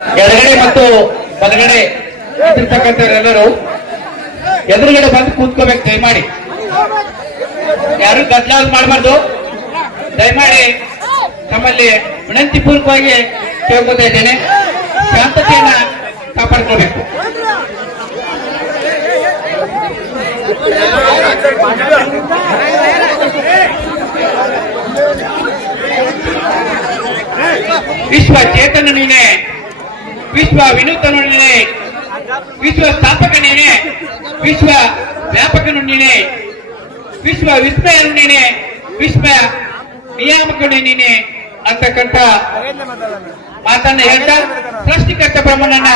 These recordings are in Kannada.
ಎಡಗಡೆ ಮತ್ತು ಬಲಗಡೆ ಇರ್ತಕ್ಕಂಥವರೆಲ್ಲರೂ ಎದುರುಗಡೆ ಬಂದು ಕೂತ್ಕೋಬೇಕು. ದಯಮಾಡಿ ಯಾರು ಗದ್ದಲ ಮಾಡಬಾರ್ದು. ದಯಮಾಡಿ ನಮ್ಮಲ್ಲಿ ವಿನಂತಿ ಪೂರ್ವಕವಾಗಿ ಕೇಳ್ಕೊತಾ ಇದ್ದೇನೆ, ಶಾಂತತೆಯನ್ನ ಕಾಪಾಡ್ಕೊಳ್ಬೇಕು. ವಿಶ್ವ ಚೇತನ ನೀನೆ, ವಿಶ್ವ ವಿನೂತನ ನೀನೆ, ವಿಶ್ವ ಸ್ಥಾಪಕ ನೀನೆ, ವಿಶ್ವ ವ್ಯಾಪಕನು ನೀನೆ, ವಿಶ್ವ ವಿಸ್ಮಯನು ನೀನೆ, ವಿಶ್ವ ನಿಯಾಮಕನು ನೀನೆ ಅಂತಕ್ಕಂಥ ಮಾತನ್ನ ಹೇಳ್ತಾ ಸೃಷ್ಟಿಕರ್ತ ಬ್ರಹ್ಮನನ್ನ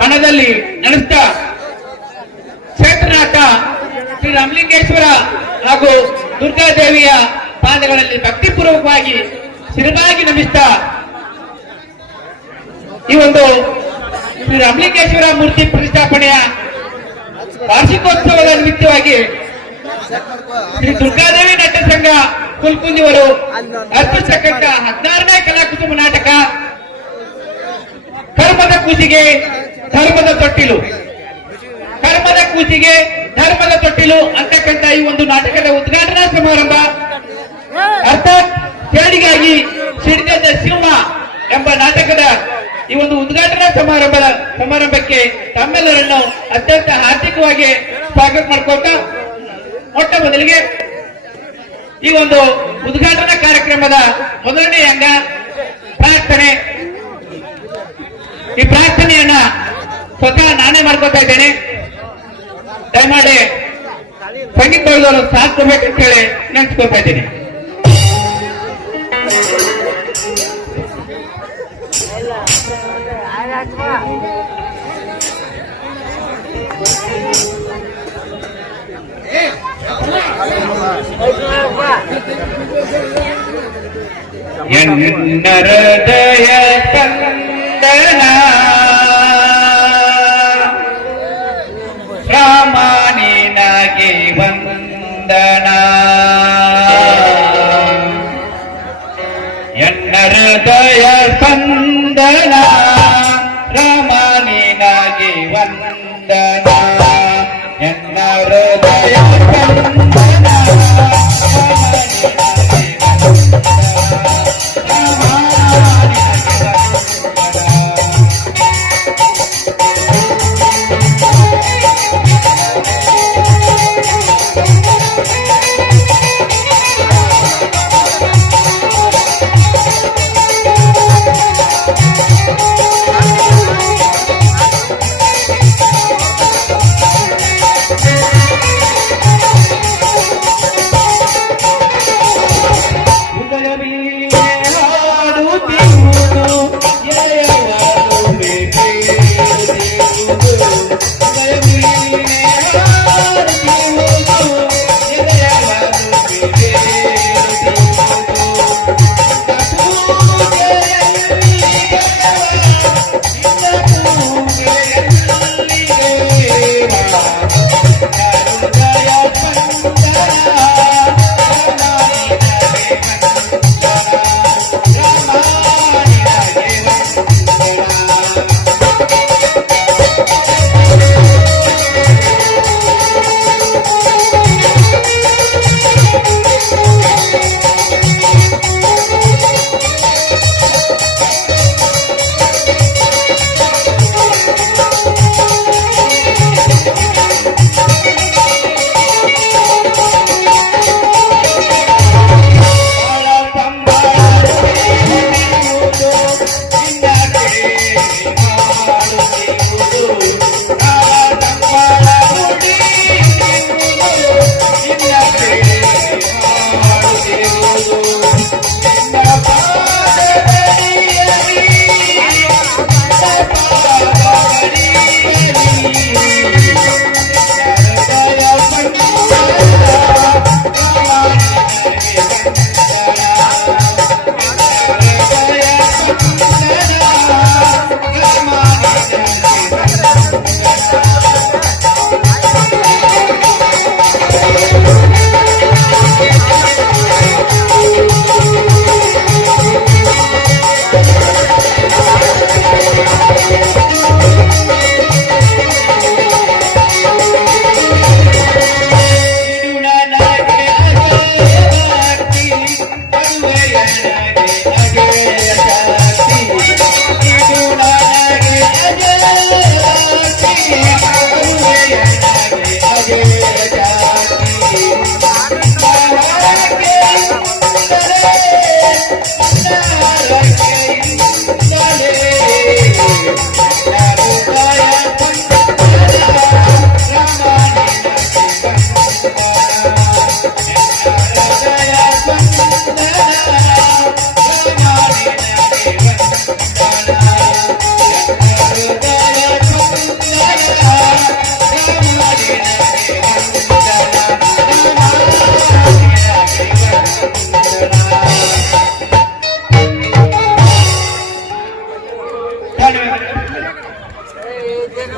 ಮನದಲ್ಲಿ ನಡೆಸ್ತಾ ಕ್ಷೇತ್ರನಾಥ ಶ್ರೀ ರಾಮಲಿಂಗೇಶ್ವರ ಹಾಗೂ ದುರ್ಗಾದೇವಿಯ ಪಾದಗಳಲ್ಲಿ ಭಕ್ತಿಪೂರ್ವಕವಾಗಿ ಶಿರವಾಗಿ ನಮಿಸ್ತಾ ಈ ಒಂದು ಶ್ರೀ ರಾಮಲಿಂಗೇಶ್ವರ ಮೂರ್ತಿ ಪ್ರತಿಷ್ಠಾಪನೆಯ ವಾರ್ಷಿಕೋತ್ಸವದ ನಿಮಿತ್ತವಾಗಿ ಶ್ರೀ ದುರ್ಗಾದೇವಿ ನಾಟ್ಯ ಸಂಘ ಕುಲ್ಕುಂದಿಯವರು ಅರ್ಪಿಸತಕ್ಕಂಥ 16ನೇ ಕಲಾಕುಸುಮ ನಾಟಕ ಕರ್ಮದ ಕೂಸಿಗೆ ಧರ್ಮದ ತೊಟ್ಟಿಲು, ಕರ್ಮದ ಕೂಸಿಗೆ ಧರ್ಮದ ತೊಟ್ಟಿಲು ಅಂತಕ್ಕಂಥ ಈ ಒಂದು ನಾಟಕದ ಉದ್ಘಾಟನಾ ಸಮಾರಂಭ ಅರ್ಥಾತ್ ಕೇಳಿಗಾಗಿ ಸಿಡಿದ ಸಿಂಹ ಎಂಬ ನಾಟಕದ ಈ ಒಂದು ಉದ್ಘಾಟನಾ ಸಮಾರಂಭಕ್ಕೆ ತಮ್ಮೆಲ್ಲರನ್ನು ಅತ್ಯಂತ ಹಾರ್ದಿಕವಾಗಿ ಸ್ವಾಗತ ಮಾಡ್ಕೊಳ್ತಾ, ಮೊಟ್ಟ ಮೊದಲಿಗೆ ಈ ಒಂದು ಉದ್ಘಾಟನಾ ಕಾರ್ಯಕ್ರಮದ ಮೊದಲನೇ ಅಂಗ ಪ್ರಾರ್ಥನೆ. ಈ ಪ್ರಾರ್ಥನೆಯನ್ನ ಸ್ವತಃ ನಾನೇ ಮಾಡ್ಕೊತಾ ಇದ್ದೇನೆ. ದಯಮಾಡಿ ಸಂಗೀತ ಬಳದವರು ಸಾಧಿಸಬೇಕಂತ ಹೇಳಿ ನೆನೆಸ್ಕೊತಾ ಇದ್ದೀನಿ. ಎನ್ನರದಯ ಕಂದನ ರಾಮನಿನಗೆ ವಂದನ, ಎನ್ನರದಯ ಕಂದನ ರಾಮನಿನಗೆ ವಂದನ, ಎನ್ನರದಯ ಕಂದನ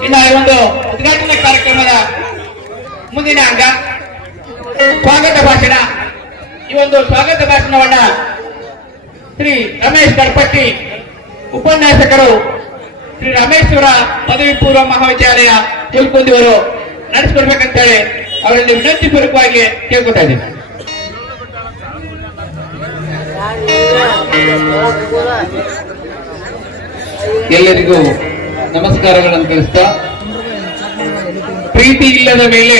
ಇನ್ನು ಈ ಒಂದು ಉದ್ಘಾಟನಾ ಕಾರ್ಯಕ್ರಮದ ಮುಂದಿನ ಅಂಗ ಸ್ವಾಗತ ಭಾಷಣ. ಈ ಒಂದು ಸ್ವಾಗತ ಭಾಷಣವನ್ನ ಶ್ರೀ ರಮೇಶ್ ಗಣಪತಿ ಉಪನ್ಯಾಸಕರು ಶ್ರೀ ರಮೇಶ್ವರ ಪದವಿ ಪೂರ್ವ ಮಹಾವಿದ್ಯಾಲಯ ತಿಳ್ಕೊಂಡಿವರು ನಡೆಸಿಕೊಡ್ಬೇಕಂತೇಳಿ ಅವರಲ್ಲಿ ವಿನಂತಿ ಪೂರ್ವಕವಾಗಿ ಕೇಳ್ಕೊತಾ ಇದ್ದೀನಿ. ಎಲ್ಲರಿಗೂ ನಮಸ್ಕಾರಗಳನ್ನು ತಿಳಿಸ್ತಾ, ಪ್ರೀತಿ ಇಲ್ಲದ ಮೇಲೆ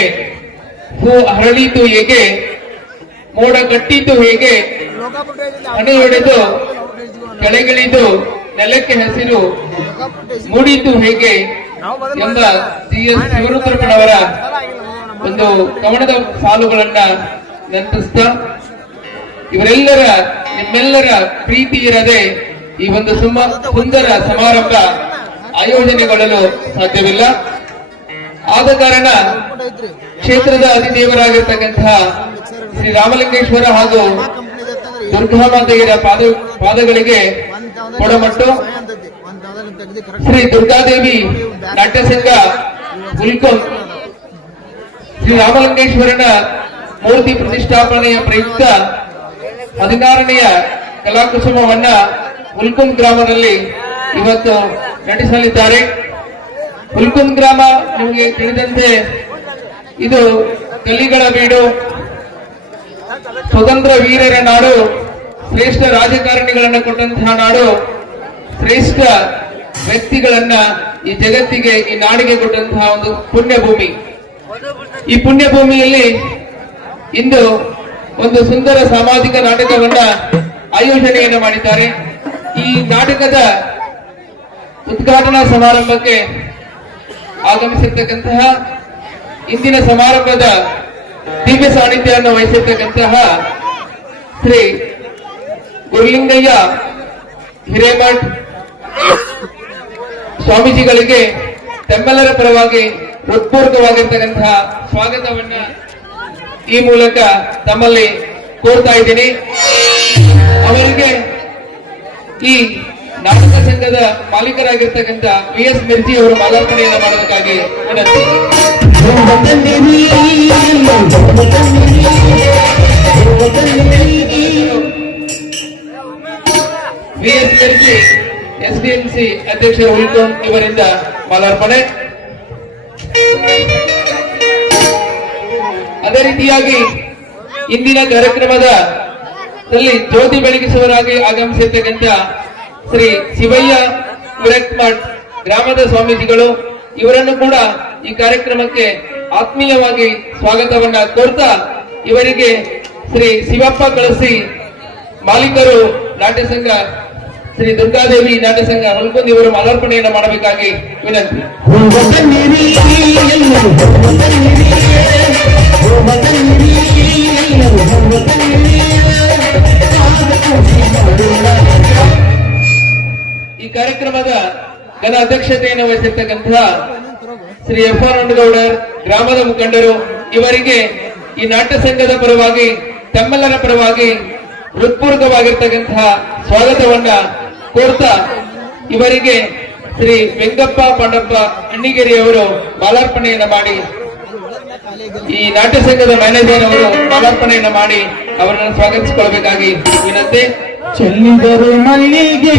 ಹೂ ಹರಳಿತು ಹೇಗೆ, ಮೋಡ ಕಟ್ಟಿತು ಹೇಗೆ, ಹನಿ ಹೊಡೆದು ಕೆಳಗಿಳಿದು ನೆಲಕ್ಕೆ ಹಸಿರು ಮೂಡಿತು ಹೇಗೆ ಎಂಬ ಸಿ.ಎಸ್. ಶಿವರುದ್ರಪ್ಪನವರ ಒಂದು ಕವನದ ಸಾಲುಗಳನ್ನ ನೆನಪಿಸ್ತಾ, ಇವರೆಲ್ಲರ ನಿಮ್ಮೆಲ್ಲರ ಪ್ರೀತಿ ಇರದೆ ಈ ಒಂದು ಸುಂದರ ಸಮಾರಂಭ ಆಯೋಜನೆಗೊಳ್ಳಲು ಸಾಧ್ಯವಿಲ್ಲ. ಆದ ಕಾರಣ ಕ್ಷೇತ್ರದ ಅಧಿದೇವರಾಗಿರ್ತಕ್ಕಂತಹ ಶ್ರೀ ರಾಮಲಿಂಗೇಶ್ವರ ಹಾಗೂ ದುರ್ಗಾಮಾತೆಯರ ಪಾದಗಳಿಗೆ ಕೊಡಮಟ್ಟು ಶ್ರೀ ದುರ್ಗಾದೇವಿ ನಾಟ್ಯ ಸಂಘ ಹುಲ್ಕಂ ಶ್ರೀ ರಾಮಲಿಂಗೇಶ್ವರನ ಮೂರ್ತಿ ಪ್ರತಿಷ್ಠಾಪನೆಯ ಪ್ರಯುಕ್ತ 16ನೆಯ ಕಲಾಕುಸುಮವನ್ನ ಹುಲ್ಕುಂ ಗ್ರಾಮದಲ್ಲಿ ಇವತ್ತು ನಡೆಸಲಿದ್ದಾರೆ. ಹುಲ್ಕುಂ ಗ್ರಾಮ ನಿಮಗೆ ತಿಳಿದಂತೆ ಇದು ಕಲಿಗಳ ಬೀಡು, ಸ್ವತಂತ್ರ ವೀರರ ನಾಡು, ಶ್ರೇಷ್ಠ ರಾಜಕಾರಣಿಗಳನ್ನ ಕೊಟ್ಟಂತಹ ನಾಡು, ಶ್ರೇಷ್ಠ ವ್ಯಕ್ತಿಗಳನ್ನ ಈ ಜಗತ್ತಿಗೆ ಈ ನಾಡಿಗೆ ಕೊಟ್ಟಂತಹ ಒಂದು ಪುಣ್ಯ ಭೂಮಿ. ಈ ಪುಣ್ಯ ಭೂಮಿಯಲ್ಲಿ ಇಂದು ಒಂದು ಸುಂದರ ಸಾಮಾಜಿಕ ನಾಟಕವನ್ನ ಆಯೋಜನೆಯನ್ನು ಮಾಡಿದ್ದಾರೆ. ಈ ನಾಟಕದ ಉದ್ಘಾಟನಾ ಸಮಾರಂಭಕ್ಕೆ ಆಗಮಿಸಿರ್ತಕ್ಕಂತಹ, ಇಂದಿನ ಸಮಾರಂಭದ ದಿವ್ಯ ಸಾನ್ನಿಧ್ಯವನ್ನು ವಹಿಸಿರ್ತಕ್ಕಂತಹ ಶ್ರೀ ಗುರುಲಿಂಗಯ್ಯ ಹಿರೇಮಠ್ ಸ್ವಾಮೀಜಿಗಳಿಗೆ ತಮ್ಮೆಲ್ಲರ ಪರವಾಗಿ ಹೃತ್ಪೂರ್ವಕವಾಗಿರ್ತಕ್ಕಂತಹ ಸ್ವಾಗತವನ್ನ ಈ ಮೂಲಕ ತಮ್ಮಲ್ಲಿ ಕೋರ್ತಾ ಇದ್ದೀನಿ. ಅವರಿಗೆ ಈ ನಾಟಕ ಸಂಘದ ಮಾಲೀಕರಾಗಿರ್ತಕ್ಕಂಥ ವಿ.ಎಸ್. ಮಿರ್ಜಿ ಅವರು ಮಾಲಾರ್ಪಣೆಯನ್ನು ಮಾಡೋದಕ್ಕಾಗಿ ವಿನಂತಿ. ವಿ.ಎಸ್. ಮಿರ್ಜಿ ಎಸ್ಡಿಎಂಸಿ ಅಧ್ಯಕ್ಷರ ಹುಲ್ಕುಂ ಇವರಿಂದ ಮಾಲಾರ್ಪಣೆ. ಅದೇ ರೀತಿಯಾಗಿ ಇಂದಿನ ಕಾರ್ಯಕ್ರಮದಲ್ಲಿ ಜ್ಯೋತಿ ಬೆಳಗಿಸುವರಾಗಿ ಆಗಮಿಸಿರ್ತಕ್ಕಂಥ ಶ್ರೀ ಶಿವಯ್ಯ ವಿರಕ್ಮಠ್ ಗ್ರಾಮದ ಸ್ವಾಮೀಜಿಗಳು ಇವರನ್ನು ಕೂಡ ಈ ಕಾರ್ಯಕ್ರಮಕ್ಕೆ ಆತ್ಮೀಯವಾಗಿ ಸ್ವಾಗತವನ್ನ ಕೋರ್ತಾ, ಇವರಿಗೆ ಶ್ರೀ ಶಿವಪ್ಪ ಕಳಸಿ ಮಾಲೀಕರು ನಾಟ್ಯ ಸಂಘ ಶ್ರೀ ದುರ್ಗಾದೇವಿ ನಾಟ್ಯ ಸಂಘ ಹುಲ್ಕುಂ ಇವರು ಮಾಲಾರ್ಪಣೆಯನ್ನು ಮಾಡಬೇಕಾಗಿ ವಿನಂತಿ. ಈ ಕಾರ್ಯಕ್ರಮದ ಘನ ಅಧ್ಯಕ್ಷತೆಯನ್ನು ವಹಿಸಿರ್ತಕ್ಕಂತಹ ಶ್ರೀ ಎಫ್.ಆರ್. ಗೌಡರ್ ಗ್ರಾಮದ ಮುಖಂಡರು ಇವರಿಗೆ ಈ ನಾಟ್ಯ ಸಂಘದ ಪರವಾಗಿ ತಮ್ಮೆಲ್ಲರ ಪರವಾಗಿ ಹೃತ್ಪೂರ್ವಕವಾಗಿರ್ತಕ್ಕಂತಹ ಸ್ವಾಗತವನ್ನ ಕೋರ್ತಾ, ಇವರಿಗೆ ಶ್ರೀ ವೆಂಕಪ್ಪ ಪಾಂಡಪ್ಪ ಅಣ್ಣಿಗೇರಿ ಅವರು ಮಾಲಾರ್ಪಣೆಯನ್ನು ಮಾಡಿ, ಈ ನಾಟ್ಯ ಸಂಘದ ಮ್ಯಾನೇಜರ್ ಅವರು ಮಾಲಾರ್ಪಣೆಯನ್ನು ಮಾಡಿ ಅವರನ್ನು ಸ್ವಾಗತಿಸಿಕೊಳ್ಳಬೇಕಾಗಿ ವಿನಂತಿ. ಚೆಲ್ಲಿದರು ಮಲ್ಲಿಗೆ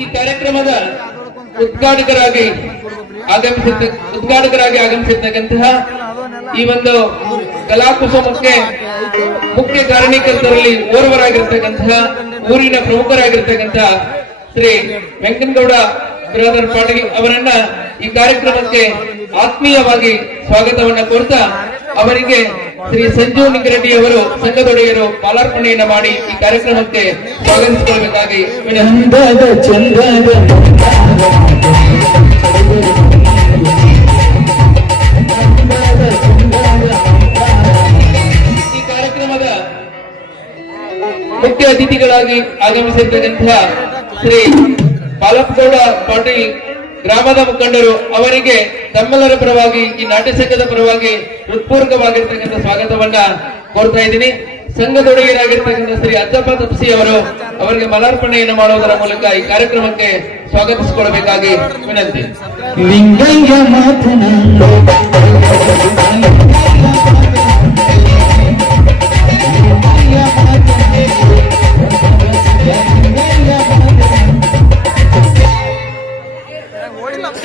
ಈ ಕಾರ್ಯಕ್ರಮದ ಉದ್ಘಾಟಕರಾಗಿ ಆಗಮಿಸಿರ್ತಕ್ಕಂತಹ ಈ ಒಂದು ಕಲಾಕುಸುಮಕ್ಕೆ ಮುಖ್ಯ ಕಾರಣೀಕರ್ತರಲ್ಲಿ ಓರ್ವರಾಗಿರ್ತಕ್ಕಂತಹ ಊರಿನ ಪ್ರಮುಖರಾಗಿರ್ತಕ್ಕಂತಹ ಶ್ರೀ ವೆಂಕನಗೌಡ ಬ್ರದರ್ ಪಾಟೀಲ್ ಅವರನ್ನ ಈ ಕಾರ್ಯಕ್ರಮಕ್ಕೆ ಆತ್ಮೀಯವಾಗಿ ಸ್ವಾಗತವನ್ನ ಕೋರ್ತಾ ಅವರಿಗೆ ಶ್ರೀ ಸಂಜು ನಿಂಗರೆಡ್ಡಿ ಅವರು ಸಂಘದೊಡೆಯರು ಮಾಲಾರ್ಪಣೆಯನ್ನ ಮಾಡಿ ಈ ಕಾರ್ಯಕ್ರಮಕ್ಕೆ ಸ್ವಾಗತಿಸಿಕೊಳ್ಳಬೇಕಾಗಿ ಈ ಕಾರ್ಯಕ್ರಮದ ಮುಖ್ಯ ಅತಿಥಿಗಳಾಗಿ ಆಗಮಿಸಿರ್ತಕ್ಕಂತಹ ಶ್ರೀ ಬಾಲಪ್ಪಗೌಡ ಪಾಟೀಲ್ ಗ್ರಾಮದ ಮುಖಂಡರು ಅವರಿಗೆ ತಮ್ಮೆಲ್ಲರ ಪರವಾಗಿ ಈ ನಾಟ್ಯ ಸಂಘದ ಪರವಾಗಿ ಹೃತ್ಪೂರ್ವಕವಾಗಿರ್ತಕ್ಕಂಥ ಸ್ವಾಗತವನ್ನ ಕೋರ್ತಾ ಇದ್ದೀನಿ. ಸಂಘದೊಡೆಯರಾಗಿರ್ತಕ್ಕಂಥ ಶ್ರೀ ಅಜ್ಜಪ್ಪ ತಪ್ಸಿ ಅವರು ಅವರಿಗೆ ಮಾಲಾರ್ಪಣೆಯನ್ನು ಮಾಡುವುದರ ಮೂಲಕ ಈ ಕಾರ್ಯಕ್ರಮಕ್ಕೆ ಸ್ವಾಗತಿಸಿಕೊಳ್ಳಬೇಕಾಗಿ ವಿನಂತಿ. ಲಿಂಗಯ್ಯ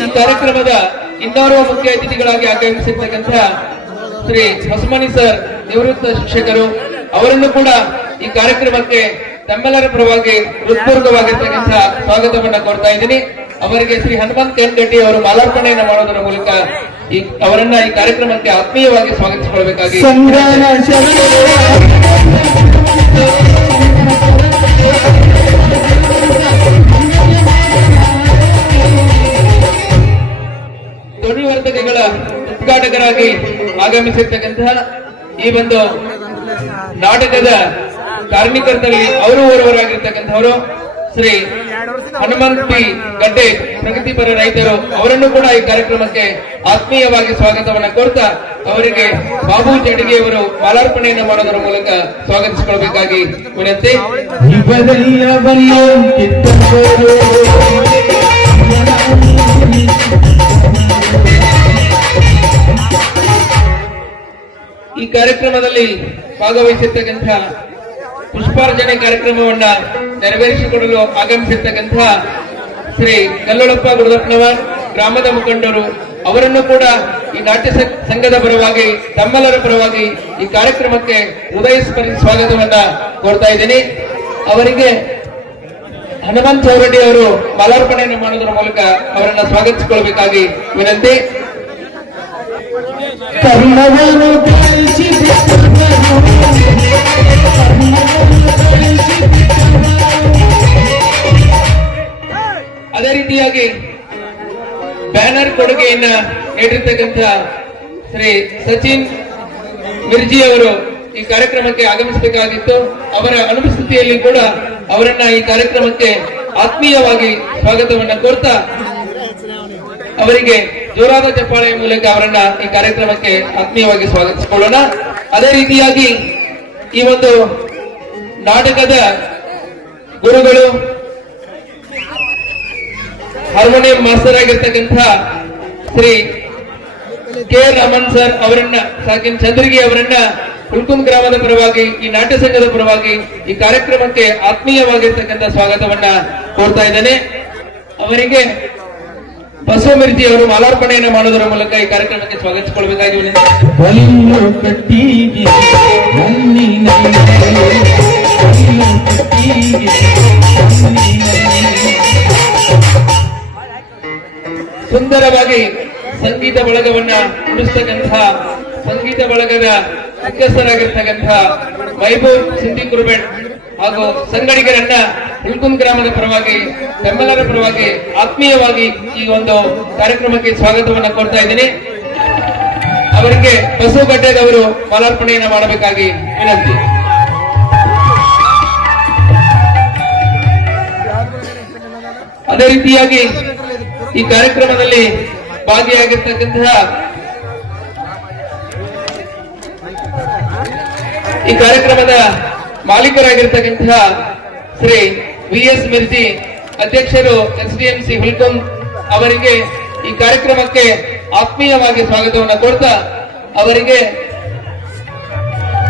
ಈ ಕಾರ್ಯಕ್ರಮದ ಇನ್ನೋರ್ವ ಮುಖ್ಯ ಅತಿಥಿಗಳಾಗಿ ಆಗಮಿಸಿರ್ತಕ್ಕಂಥ ಶ್ರೀ ಹೊಸಮನಿ ಸರ್ ನಿವೃತ್ತ ಶಿಕ್ಷಕರು ಅವರನ್ನು ಕೂಡ ಈ ಕಾರ್ಯಕ್ರಮಕ್ಕೆ ತಮ್ಮೆಲ್ಲರ ಪರವಾಗಿ ಹೃತ್ಪೂರ್ವಕವಾಗಿರ್ತಕ್ಕಂಥ ಸ್ವಾಗತವನ್ನ ಕೋರ್ತಾ ಇದ್ದೀನಿ. ಅವರಿಗೆ ಶ್ರೀ ಹನುಮಂತ್ ಕೆಂಗಡ್ಡಿ ಅವರು ಮಾಲಾರ್ಪಣೆಯನ್ನು ಮಾಡೋದರ ಮೂಲಕ ಅವರನ್ನ ಈ ಕಾರ್ಯಕ್ರಮಕ್ಕೆ ಆತ್ಮೀಯವಾಗಿ ಸ್ವಾಗತಿಸಿಕೊಳ್ಳಬೇಕಾಗಿ ಧ್ವನಿವರ್ಧಕಗಳ ಉದ್ಘಾಟಕರಾಗಿ ಆಗಮಿಸಿರ್ತಕ್ಕಂತಹ ಈ ಒಂದು ನಾಟಕದ ಕಾರ್ಯಕರ್ತರಲ್ಲಿ ಅವರು ಓರ್ವರಾಗಿರ್ತಕ್ಕಂಥವರು ಶ್ರೀ ಹನುಮಂತ್ ಪಿ ಗಡ್ಡೆ ಪ್ರಗತಿಪರ ರೈತರು ಅವರನ್ನು ಕೂಡ ಈ ಕಾರ್ಯಕ್ರಮಕ್ಕೆ ಆತ್ಮೀಯವಾಗಿ ಸ್ವಾಗತವನ್ನ ಕೋರ್ತಾ ಅವರಿಗೆ ಬಾಬು ಜಡಿಗೆಯವರು ಮಾಲಾರ್ಪಣೆಯನ್ನು ಮಾಡೋದರ ಮೂಲಕ ಸ್ವಾಗತಿಸಿಕೊಳ್ಳಬೇಕಾಗಿ ವಿನಂತಿ. ಈ ಕಾರ್ಯಕ್ರಮದಲ್ಲಿ ಭಾಗವಹಿಸಿರ್ತಕ್ಕಂತಹ ಪುಷ್ಪಾರ್ಚನೆ ಕಾರ್ಯಕ್ರಮವನ್ನ ನೆರವೇರಿಸಿಕೊಡಲು ಆಗಮಿಸಿರ್ತಕ್ಕಂತಹ ಶ್ರೀ ಕಲ್ಲೊಳಪ್ಪ ಗುರುದಪ್ಪನವರ್ ಗ್ರಾಮದ ಮುಖಂಡರು ಅವರನ್ನು ಕೂಡ ಈ ನಾಟ್ಯ ಸಂಘದ ಪರವಾಗಿ ತಮ್ಮೆಲ್ಲರ ಪರವಾಗಿ ಈ ಕಾರ್ಯಕ್ರಮಕ್ಕೆ ಹೃದಯಸ್ಪರ್ಶಿ ಸ್ವಾಗತವನ್ನ ಕೋರ್ತಾ ಇದ್ದೀನಿ. ಅವರಿಗೆ ಹನುಮಂತ್ ಚೌರಡ್ಡಿ ಅವರು ಮಾಲಾರ್ಪಣೆಯನ್ನು ಮಾಡುವುದರ ಮೂಲಕ ಅವರನ್ನ ಸ್ವಾಗತಿಸಿಕೊಳ್ಳಬೇಕಾಗಿ ವಿನಂತಿ. ಅದೇ ರೀತಿಯಾಗಿ ಬ್ಯಾನರ್ ಕೊಡುಗೆಯನ್ನ ನೀಡಿರ್ತಕ್ಕಂಥ ಶ್ರೀ ಸಚಿನ್ ಮಿರ್ಜಿ ಅವರು ಈ ಕಾರ್ಯಕ್ರಮಕ್ಕೆ ಆಗಮಿಸಬೇಕಾಗಿತ್ತು. ಅವರ ಅನುಪಸ್ಥಿತಿಯಲ್ಲಿ ಕೂಡ ಅವರನ್ನ ಈ ಕಾರ್ಯಕ್ರಮಕ್ಕೆ ಆತ್ಮೀಯವಾಗಿ ಸ್ವಾಗತವನ್ನ ಕೋರ್ತಾ ಅವರಿಗೆ ಜೋರಾದ ಚಪ್ಪಾಳೆಯ ಮೂಲಕ ಅವರನ್ನ ಈ ಕಾರ್ಯಕ್ರಮಕ್ಕೆ ಆತ್ಮೀಯವಾಗಿ ಸ್ವಾಗತಿಸಿಕೊಳ್ಳೋಣ. ಅದೇ ರೀತಿಯಾಗಿ ಈ ಒಂದು ನಾಟಕದ ಗುರುಗಳು ಹಾರ್ಮೋನಿಯಂ ಮಾಸ್ಟರ್ ಆಗಿರ್ತಕ್ಕಂಥ ಶ್ರೀ ಕೆ ರಮನ್ ಸರ್ ಅವರನ್ನ ಸಾಕಿನ್ ಚಂದ್ರಗಿ ಅವರನ್ನ ಹುಲ್ಕುಂದ್ ಗ್ರಾಮದ ಪರವಾಗಿ ಈ ನಾಟ್ಯ ಸಂಘದ ಪರವಾಗಿ ಈ ಕಾರ್ಯಕ್ರಮಕ್ಕೆ ಆತ್ಮೀಯವಾಗಿರ್ತಕ್ಕಂಥ ಸ್ವಾಗತವನ್ನ ಕೋರ್ತಾ ಇದ್ದೇನೆ. ಅವರಿಗೆ ಬಸವ ಮಿರ್ಜಿ ಅವರು ಮಾಲಾರ್ಪಣೆಯನ್ನು ಮಾಡೋದರ ಮೂಲಕ ಈ ಕಾರ್ಯಕ್ರಮಕ್ಕೆ ಸ್ವಾಗತಿಸಿಕೊಳ್ಳಬೇಕಾಗಿ ಸುಂದರವಾಗಿ ಸಂಗೀತ ಬಳಗವನ್ನ ನುಡಿಸ್ತಕ್ಕಂತಹ ಸಂಗೀತ ಬಳಗದ ಮುಖ್ಯಸ್ಥರಾಗಿರ್ತಕ್ಕಂತಹ ಮೈಬೂಬ್ ಸಿಂಧಿ ಕುರುಬೆಟ್ ಹಾಗೂ ಸಂಗಡಿಗರನ್ನ ಹುಲ್ಕುಂದ್ ಗ್ರಾಮದ ಪರವಾಗಿ ತಮ್ಮೆಲ್ಲರ ಪರವಾಗಿ ಆತ್ಮೀಯವಾಗಿ ಈ ಒಂದು ಕಾರ್ಯಕ್ರಮಕ್ಕೆ ಸ್ವಾಗತವನ್ನ ಕೋರ್ತಾ ಇದ್ದೀನಿ. ಅವರಿಗೆ ಬಸವಗಡ್ಡೆದವರು ಮಾಲಾರ್ಪಣೆಯನ್ನು ಮಾಡಬೇಕಾಗಿ ವಿನಂತಿ. ಅದೇ ರೀತಿಯಾಗಿ ಈ ಕಾರ್ಯಕ್ರಮದಲ್ಲಿ ಭಾಗಿಯಾಗಿರ್ತಕ್ಕಂತಹ ಈ ಕಾರ್ಯಕ್ರಮದ ಮಾಲೀಕರಾಗಿರ್ತಕ್ಕಂತಹ ಶ್ರೀ ವಿ.ಎಸ್. ಮಿರ್ಜಿ ಅಧ್ಯಕ್ಷರು ಎಸ್ಡಿಎಂಸಿ ಹುಲ್ಕುಂದ್ ಅವರಿಗೆ ಈ ಕಾರ್ಯಕ್ರಮಕ್ಕೆ ಆತ್ಮೀಯವಾಗಿ ಸ್ವಾಗತವನ್ನು ಕೋರ್ತಾ ಅವರಿಗೆ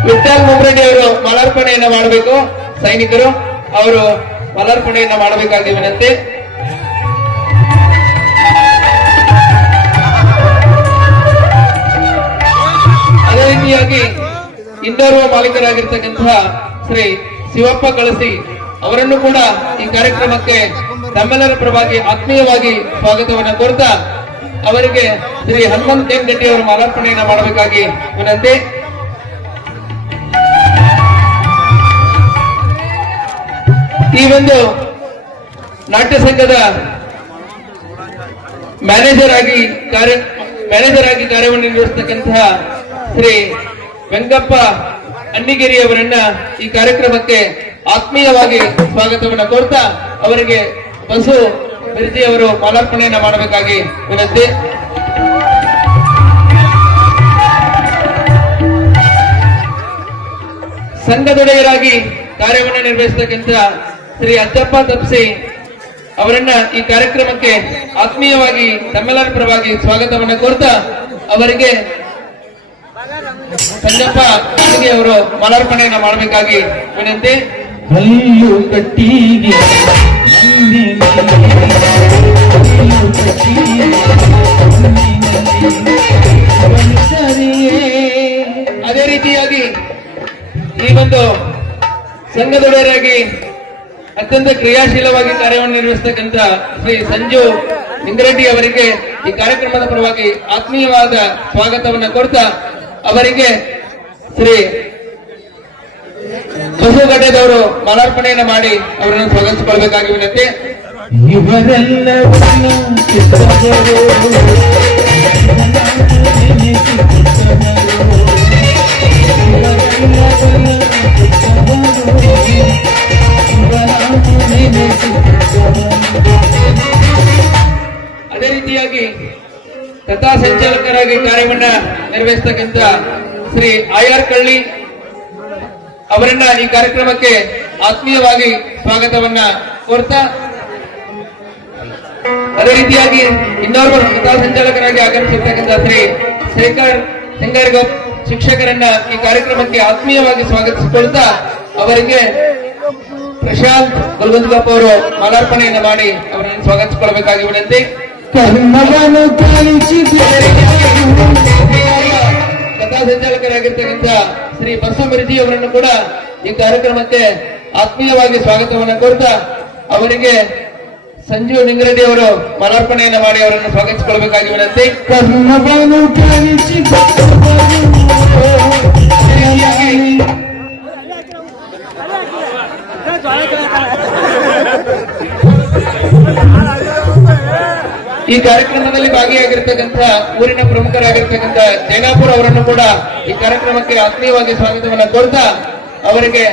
ವಿಠ್ಠಲ್ ಮುಮ್ರೆಡ್ಡಿ ಅವರು ಮಾಲಾರ್ಪಣೆಯನ್ನು ಮಾಡಬೇಕು. ಸೈನಿಕರು ಅವರು ಮಾಲಾರ್ಪಣೆಯನ್ನು ಮಾಡಬೇಕಾಗಿ ವಿನಂತಿ. ಅದೇ ರೀತಿಯಾಗಿ ಇನ್ನೋರ್ವ ಮಾಲೀಕರಾಗಿರ್ತಕ್ಕಂತಹ ಶ್ರೀ ಶಿವಪ್ಪ ಕಳಸಿ ಅವರನ್ನು ಕೂಡ ಈ ಕಾರ್ಯಕ್ರಮಕ್ಕೆ ತಮ್ಮೆಲ್ಲರ ಪರವಾಗಿ ಆತ್ಮೀಯವಾಗಿ ಸ್ವಾಗತವನ್ನು ಕೋರ್ತಾ ಅವರಿಗೆ ಶ್ರೀ ಹನುಮಂತ ರೆಡ್ಡಿ ಅವರು ಮಾಲಾರ್ಪಣೆಯನ್ನು ಮಾಡಬೇಕಾಗಿ ವಿನಂತಿ. ಈ ಒಂದು ನಾಟ್ಯ ಸಂಘದ ಮ್ಯಾನೇಜರ್ ಆಗಿ ಕಾರ್ಯವನ್ನು ನಿರ್ವಹಿಸತಕ್ಕಂತಹ ಶ್ರೀ ವೆಂಕಪ್ಪ ಅನ್ನಿಗಿರಿ ಅವರನ್ನ ಈ ಕಾರ್ಯಕ್ರಮಕ್ಕೆ ಆತ್ಮೀಯವಾಗಿ ಸ್ವಾಗತವನ್ನು ಕೋರ್ತಾ ಅವರಿಗೆ ಬಸು ಬಿರ್ಜಿ ಅವರು ಮಾಲಾರ್ಪಣೆಯನ್ನು ಮಾಡಬೇಕಾಗಿ ವಿನಂತಿ. ಸಂಘದೊಡೆಯರಾಗಿ ಕಾರ್ಯವನ್ನು ನಿರ್ವಹಿಸತಕ್ಕಂಥ ಶ್ರೀ ಅಜ್ಜಪ್ಪ ತಪ್ಸಿ ಅವರನ್ನ ಈ ಕಾರ್ಯಕ್ರಮಕ್ಕೆ ಆತ್ಮೀಯವಾಗಿ ತಮ್ಮೆಲ್ಲರ ಪರವಾಗಿ ಸ್ವಾಗತವನ್ನು ಕೋರ್ತಾ ಅವರಿಗೆ ಸಂಜಪ್ಪ ಅನ್ನಿಗೆ ಅವರು ಮಾಲಾರ್ಪಣೆಯನ್ನು ಮಾಡಬೇಕಾಗಿ ವಿನಂತಿ. ಹಲ್ಲು ಕಟ್ಟಿಗೆ ಅದೇ ರೀತಿಯಾಗಿ ಈ ಒಂದು ಸಂಘದೊಡೆಯರಾಗಿ ಅತ್ಯಂತ ಕ್ರಿಯಾಶೀಲವಾಗಿ ಕಾರ್ಯವನ್ನು ನಿರ್ವಹಿಸತಕ್ಕಂಥ ಶ್ರೀ ಸಂಜು ನಿಂಗರೆಡ್ಡಿ ಅವರಿಗೆ ಈ ಕಾರ್ಯಕ್ರಮದ ಪರವಾಗಿ ಆತ್ಮೀಯವಾದ ಸ್ವಾಗತವನ್ನು ಕೊಡ್ತಾ ಅವರಿಗೆ ಶ್ರೀ ಬಸವಗಡ್ಡೆದವರು ಮಾಲಾರ್ಪಣೆಯನ್ನು ಮಾಡಿ ಅವರನ್ನು ಸ್ವಾಗತಿಸಿಕೊಳ್ಬೇಕಾಗಿ ವಿನಂತಿ. ಇವರೆಲ್ಲವನ್ನೂ ಅದೇ ರೀತಿಯಾಗಿ ಕಥಾ ಸಂಚಾಲಕರಾಗಿ ಕಾರ್ಯವನ್ನ ನಿರ್ವಹಿಸತಕ್ಕಂಥ ಶ್ರೀ ಆರ್ ಕಳ್ಳಿ ಅವರನ್ನ ಈ ಕಾರ್ಯಕ್ರಮಕ್ಕೆ ಆತ್ಮೀಯವಾಗಿ ಸ್ವಾಗತವನ್ನ ಕೋರ್ತಾ ಅದೇ ರೀತಿಯಾಗಿ ಇನ್ನೋರ್ವರು ಕಥಾ ಸಂಚಾಲಕರಾಗಿ ಆಗಮಿಸಿರ್ತಕ್ಕಂಥ ಶ್ರೀ ಶೇಖರ್ ಸಿಂಗಾರಗೊಪ್ಪ ಶಿಕ್ಷಕರನ್ನ ಈ ಕಾರ್ಯಕ್ರಮಕ್ಕೆ ಆತ್ಮೀಯವಾಗಿ ಸ್ವಾಗತಿಸಿಕೊಳ್ತಾ ಅವರಿಗೆ ಪ್ರಶಾಂತ್ ಗುಲ್ಗುಂದ್ಗಪ್ಪ ಅವರು ಮಾಲಾರ್ಪಣೆಯನ್ನು ಮಾಡಿ ಅವರನ್ನು ಸ್ವಾಗತಿಸಿಕೊಳ್ಳಬೇಕಾಗಿ ವಿನಂತಿ. ಕರ್ಮವನ್ನು ಕಲಿಸಿದ್ದೇನೆ. ಕಥಾ ಸಂಚಾಲಕರಾಗಿರ್ತಕ್ಕಂಥ ಶ್ರೀ ಬಸವ ಮಿರ್ಜಿ ಅವರನ್ನು ಕೂಡ ಈ ಕಾರ್ಯಕ್ರಮಕ್ಕೆ ಆತ್ಮೀಯವಾಗಿ ಸ್ವಾಗತವನ್ನು ಕೋರ್ತಾ ಅವರಿಗೆ ಸಂಜೀವ್ ನಿಂಗರೆಡ್ಡಿ ಅವರು ಮಾಲಾರ್ಪಣೆಯನ್ನು ಮಾಡಿ ಅವರನ್ನು ಸ್ವಾಗತಿಸಿಕೊಳ್ಳಬೇಕಾಗಿ ವಿನಂತಿ. ಕರ್ಮವನ್ನು ಈ ಕಾರ್ಯಕ್ರಮದಲ್ಲಿ ಭಾಗಿಯಾಗಿರ್ತಕ್ಕಂಥ ಊರಿನ ಪ್ರಮುಖರಾಗಿರ್ತಕ್ಕಂಥ ಜೈನಾಪುರ ಅವರನ್ನು ಕೂಡ ಈ ಕಾರ್ಯಕ್ರಮಕ್ಕೆ ಆತ್ಮೀಯವಾಗಿ ಸ್ವಾಗತವನ್ನು ಕೋರ್ತಾ ಅವರಿಗೆ